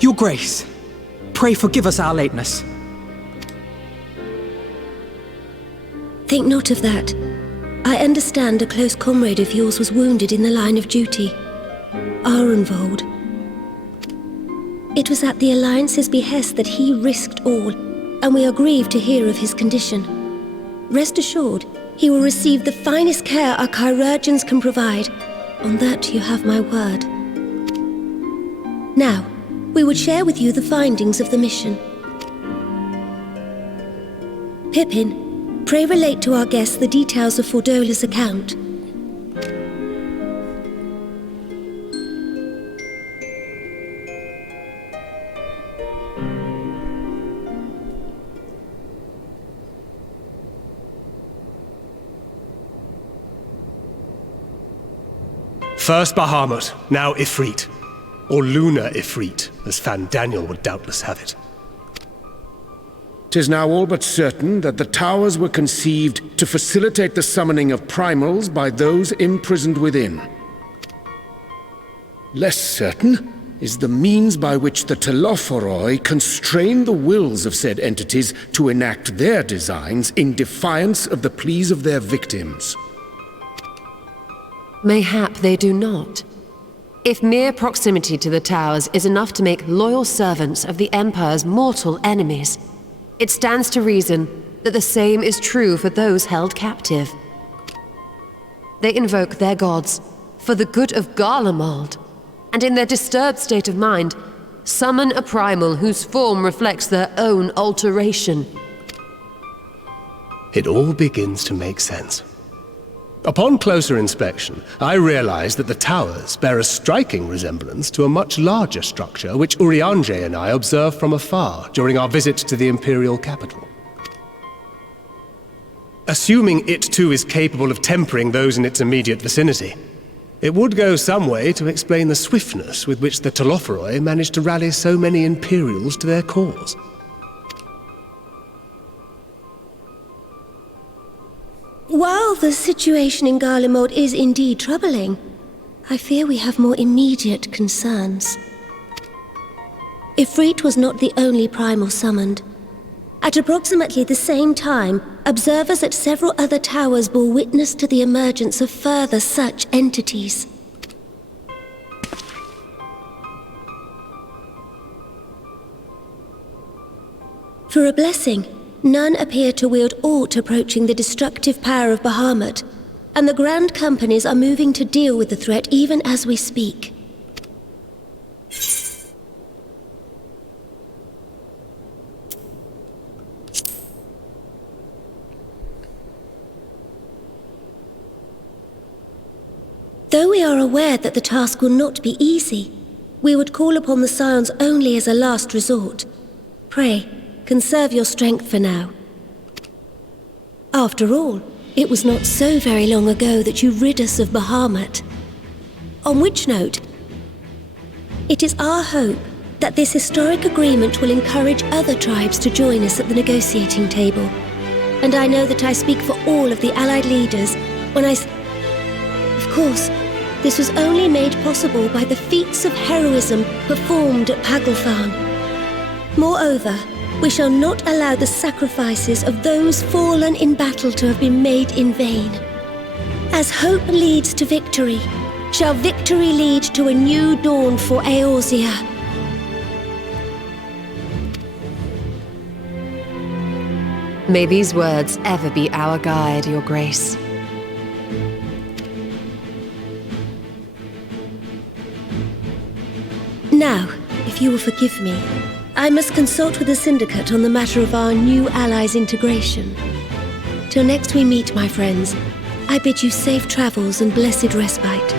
Your Grace, pray forgive us our lateness. Think not of that. I understand a close comrade of yours was wounded in the line of duty. Arenvold. It was at the Alliance's behest that he risked all, and we are grieved to hear of his condition. Rest assured, he will receive the finest care our chirurgeons can provide. On that you have my word. Now, we would share with you the findings of the mission. Pippin, pray relate to our guests the details of Fordola's account. First Bahamut, now Ifrit. Or Lunar Ifrit, as Fan Daniel would doubtless have it. 'Tis now all but certain that the towers were conceived to facilitate the summoning of primals by those imprisoned within. Less certain is the means by which the Telophoroi constrain the wills of said entities to enact their designs in defiance of the pleas of their victims. Mayhap they do not. If mere proximity to the towers is enough to make loyal servants of the Empire's mortal enemies, it stands to reason that the same is true for those held captive. They invoke their gods for the good of Garlemald, and in their disturbed state of mind, summon a primal whose form reflects their own alteration. It all begins to make sense. Upon closer inspection, I realized that the towers bear a striking resemblance to a much larger structure which Urianger and I observed from afar during our visit to the Imperial capital. Assuming it too is capable of tempering those in its immediate vicinity, it would go some way to explain the swiftness with which the Telophoroi managed to rally so many Imperials to their cause. While the situation in Garlemald is indeed troubling, I fear we have more immediate concerns. Ifrit was not the only primal summoned. At approximately the same time, observers at several other towers bore witness to the emergence of further such entities. For a blessing, none appear to wield aught approaching the destructive power of Bahamut, and the Grand Companies are moving to deal with the threat even as we speak. Though we are aware that the task will not be easy, we would call upon the Scions only as a last resort. Pray, conserve your strength for now. After all, it was not so very long ago that you rid us of Bahamut. On which note, it is our hope that this historic agreement will encourage other tribes to join us at the negotiating table. And I know that I speak for all of the Allied leaders when I Of course, this was only made possible by the feats of heroism performed at Paglfan. Moreover, we shall not allow the sacrifices of those fallen in battle to have been made in vain. As hope leads to victory, shall victory lead to a new dawn for Eorzea. May these words ever be our guide, Your Grace. Now, if you will forgive me, I must consult with the Syndicate on the matter of our new allies' integration. Till next we meet, my friends, I bid you safe travels and blessed respite.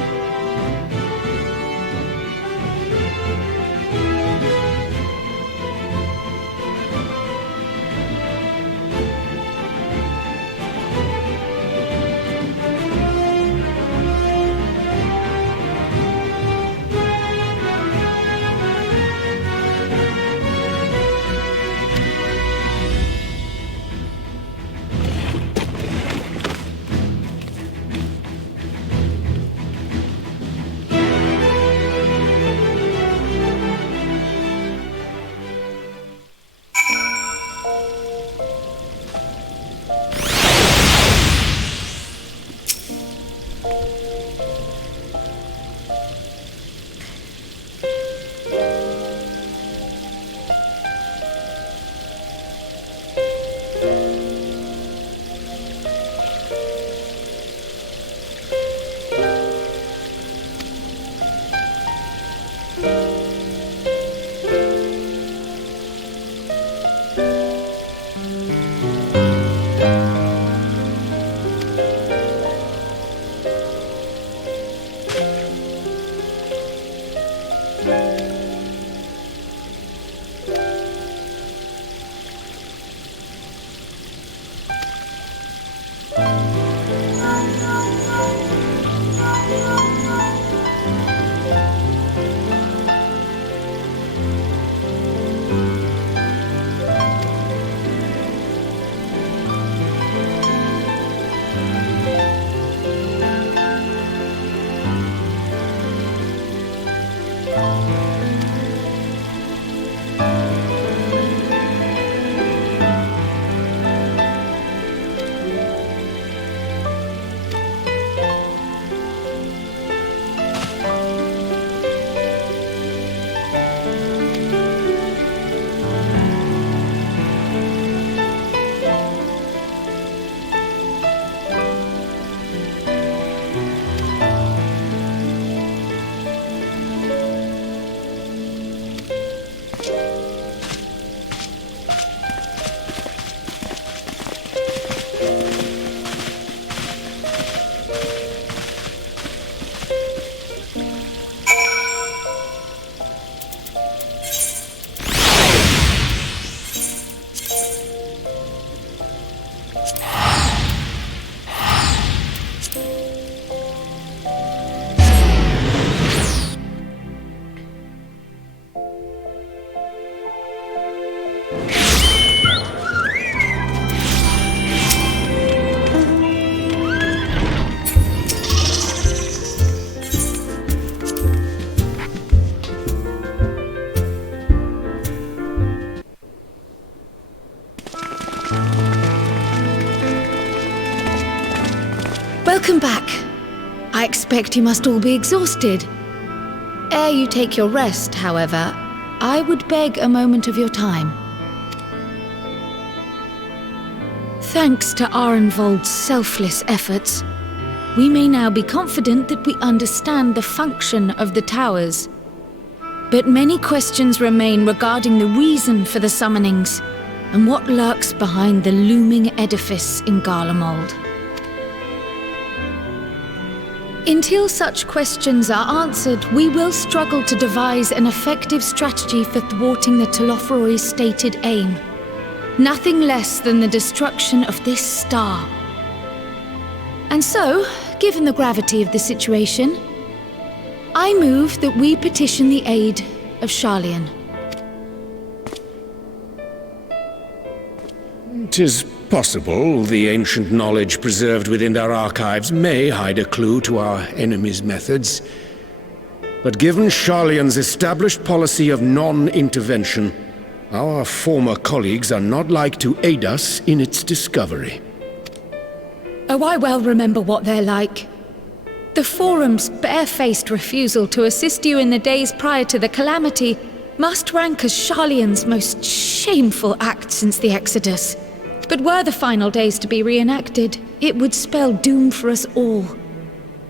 Welcome back. I expect you must all be exhausted. Ere you take your rest, however, I would beg a moment of your time. Thanks to Arenvold's selfless efforts, we may now be confident that we understand the function of the towers. But many questions remain regarding the reason for the summonings and what lurks behind the looming edifice in Garlemald. Until such questions are answered, we will struggle to devise an effective strategy for thwarting the Telophoroi's stated aim. Nothing less than the destruction of this star. And so, given the gravity of the situation, I move that we petition the aid of Sharlayan. 'Tis possible the ancient knowledge preserved within our archives may hide a clue to our enemy's methods. But given Sharlayan's established policy of non-intervention, our former colleagues are not like to aid us in its discovery. Oh, I well remember what they're like. The Forum's barefaced refusal to assist you in the days prior to the calamity must rank as Sharlayan's most shameful act since the Exodus. But were the final days to be reenacted, it would spell doom for us all.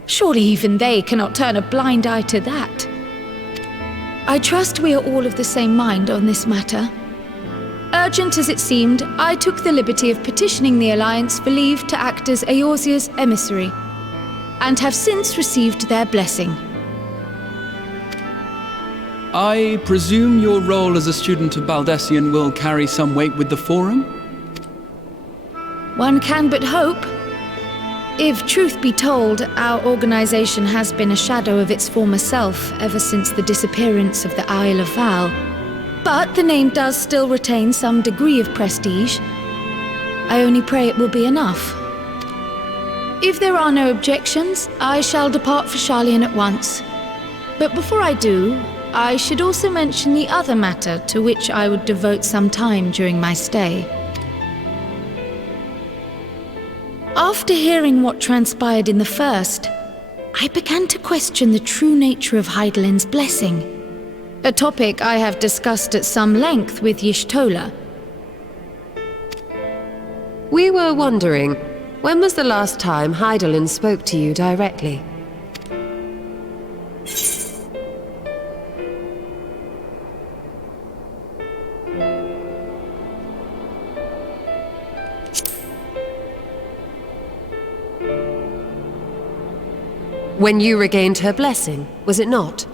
Surely even they cannot turn a blind eye to that. I trust we are all of the same mind on this matter. Urgent as it seemed, I took the liberty of petitioning the Alliance for leave to act as Eorzea's emissary, and have since received their blessing. I presume your role as a student of Baldessian will carry some weight with the Forum? One can but hope. If truth be told, our organization has been a shadow of its former self ever since the disappearance of the Isle of Val. But the name does still retain some degree of prestige. I only pray it will be enough. If there are no objections, I shall depart for Sharlayan at once. But before I do, I should also mention the other matter to which I would devote some time during my stay. After hearing what transpired in the first, I began to question the true nature of Hydaelyn's blessing, a topic I have discussed at some length with Y'shtola. We were wondering, when was the last time Hydaelyn spoke to you directly? When you regained her blessing, was it not?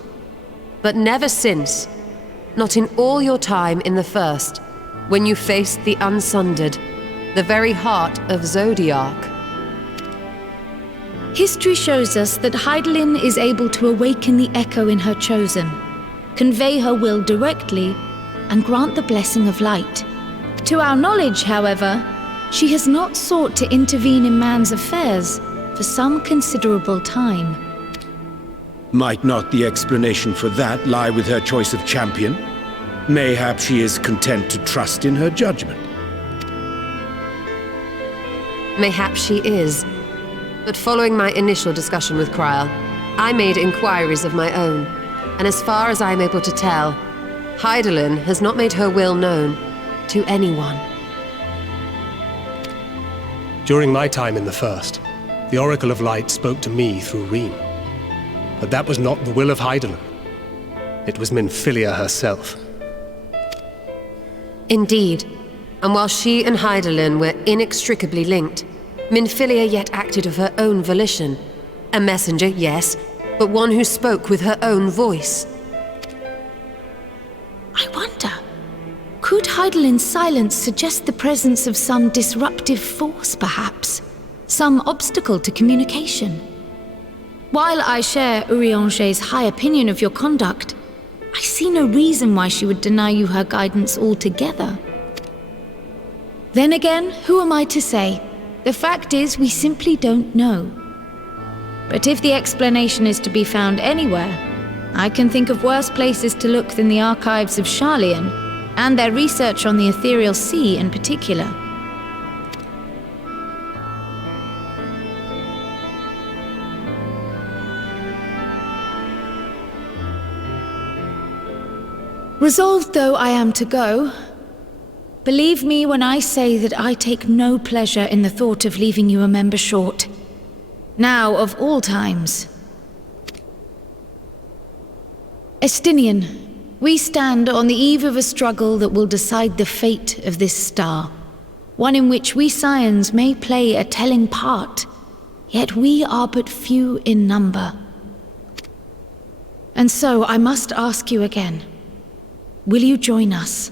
But never since. Not in all your time in the first, when you faced the Unsundered, the very heart of Zodiark. History shows us that Hydaelyn is able to awaken the echo in her chosen, convey her will directly, and grant the blessing of light. To our knowledge, however, she has not sought to intervene in man's affairs for some considerable time. Might not the explanation for that lie with her choice of champion? Mayhap she is content to trust in her judgment. Mayhap she is. But following my initial discussion with Kryl, I made inquiries of my own, and as far as I'm able to tell, Hydaelyn has not made her will known to anyone. During my time in the First, the Oracle of Light spoke to me through Reen. But that was not the will of Hydaelyn. It was Minfilia herself. Indeed. And while she and Hydaelyn were inextricably linked, Minfilia yet acted of her own volition. A messenger, yes, but one who spoke with her own voice. I wonder, could Hydaelyn's silence suggest the presence of some disruptive force, perhaps? Some obstacle to communication? While I share Urianger's high opinion of your conduct, I see no reason why she would deny you her guidance altogether. Then again, who am I to say? The fact is, we simply don't know. But if the explanation is to be found anywhere, I can think of worse places to look than the archives of Sharlayan, and their research on the Ethereal Sea in particular. Resolved though I am to go, believe me when I say that I take no pleasure in the thought of leaving you a member short. Now, of all times. Estinian, we stand on the eve of a struggle that will decide the fate of this star. One in which we Scions may play a telling part, yet we are but few in number. And so I must ask you again. Will you join us?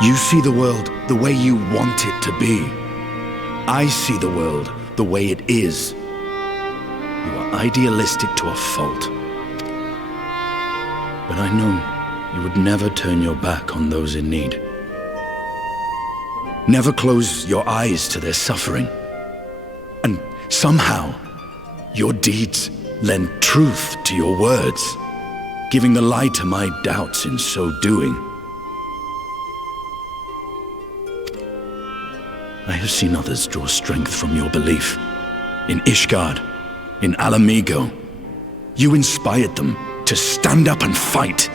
You see the world the way you want it to be. I see the world the way it is. You are idealistic to a fault. But I know you would never turn your back on those in need. Never close your eyes to their suffering. And somehow, your deeds lend truth to your words, giving the lie to my doubts in so doing. I have seen others draw strength from your belief. In Ishgard, in Alamigo, you inspired them to stand up and fight.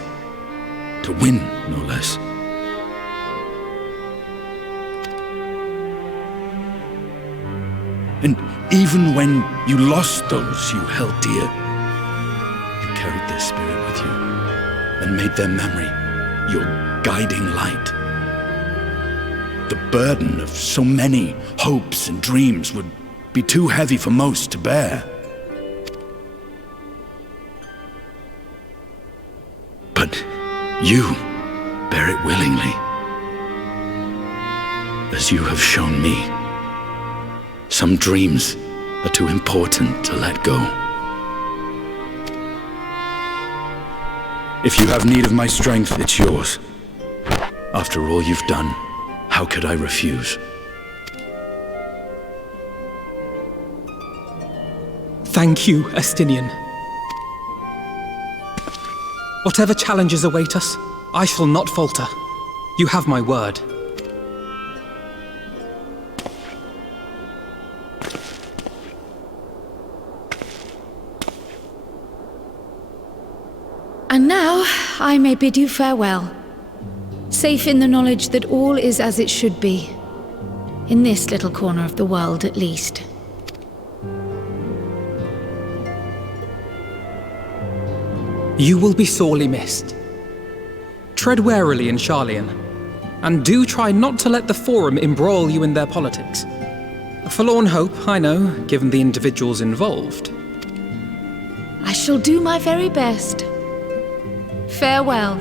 To win, no less. And even when you lost those you held dear, you carried their spirit with you and made their memory your guiding light. The burden of so many hopes and dreams would be too heavy for most to bear. But you bear it willingly, as you have shown me. Some dreams are too important to let go. If you have need of my strength, it's yours. After all you've done, how could I refuse? Thank you, Estinian. Whatever challenges await us, I shall not falter. You have my word. And now, I may bid you farewell. Safe in the knowledge that all is as it should be. In this little corner of the world, at least. You will be sorely missed. Tread warily in Sharlayan, and do try not to let the Forum embroil you in their politics. A forlorn hope, I know, given the individuals involved. I shall do my very best. Farewell.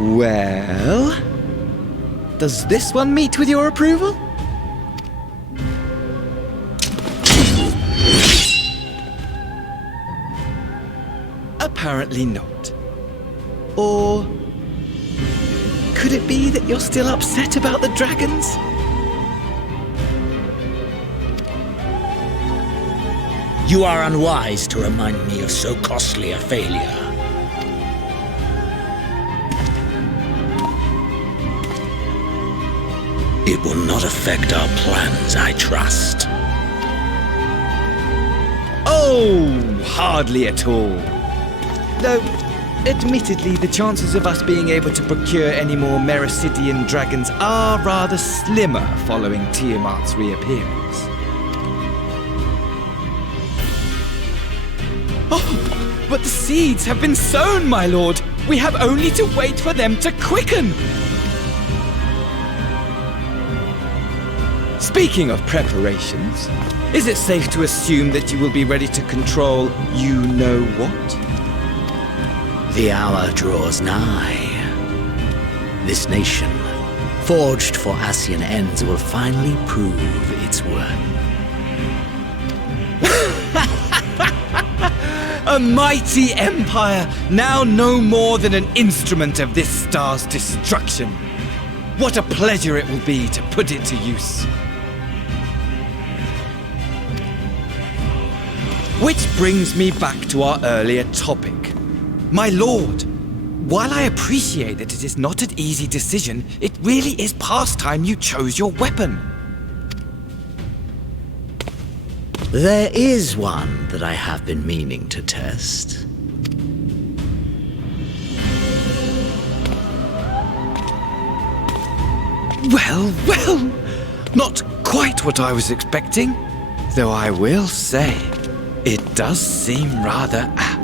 Well, does this one meet with your approval? Apparently not. Or could it be that you're still upset about the dragons? You are unwise to remind me of so costly a failure. It will not affect our plans, I trust. Oh, hardly at all. Though, admittedly, the chances of us being able to procure any more Mericidian dragons are rather slimmer following Tiamat's reappearance. Oh, but the seeds have been sown, my lord! We have only to wait for them to quicken! Speaking of preparations, is it safe to assume that you will be ready to control you-know-what? The hour draws nigh. This nation, forged for Ascian ends, will finally prove its worth. A mighty empire, now no more than an instrument of this star's destruction. What a pleasure it will be to put it to use. Which brings me back to our earlier topic. My lord, while I appreciate that it is not an easy decision, it really is past time you chose your weapon. There is one that I have been meaning to test. Well, well, not quite what I was expecting, though I will say, it does seem rather apt.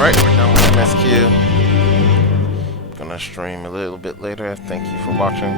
Alright, we're done with MSQ. Gonna stream a little bit later. Thank you for watching.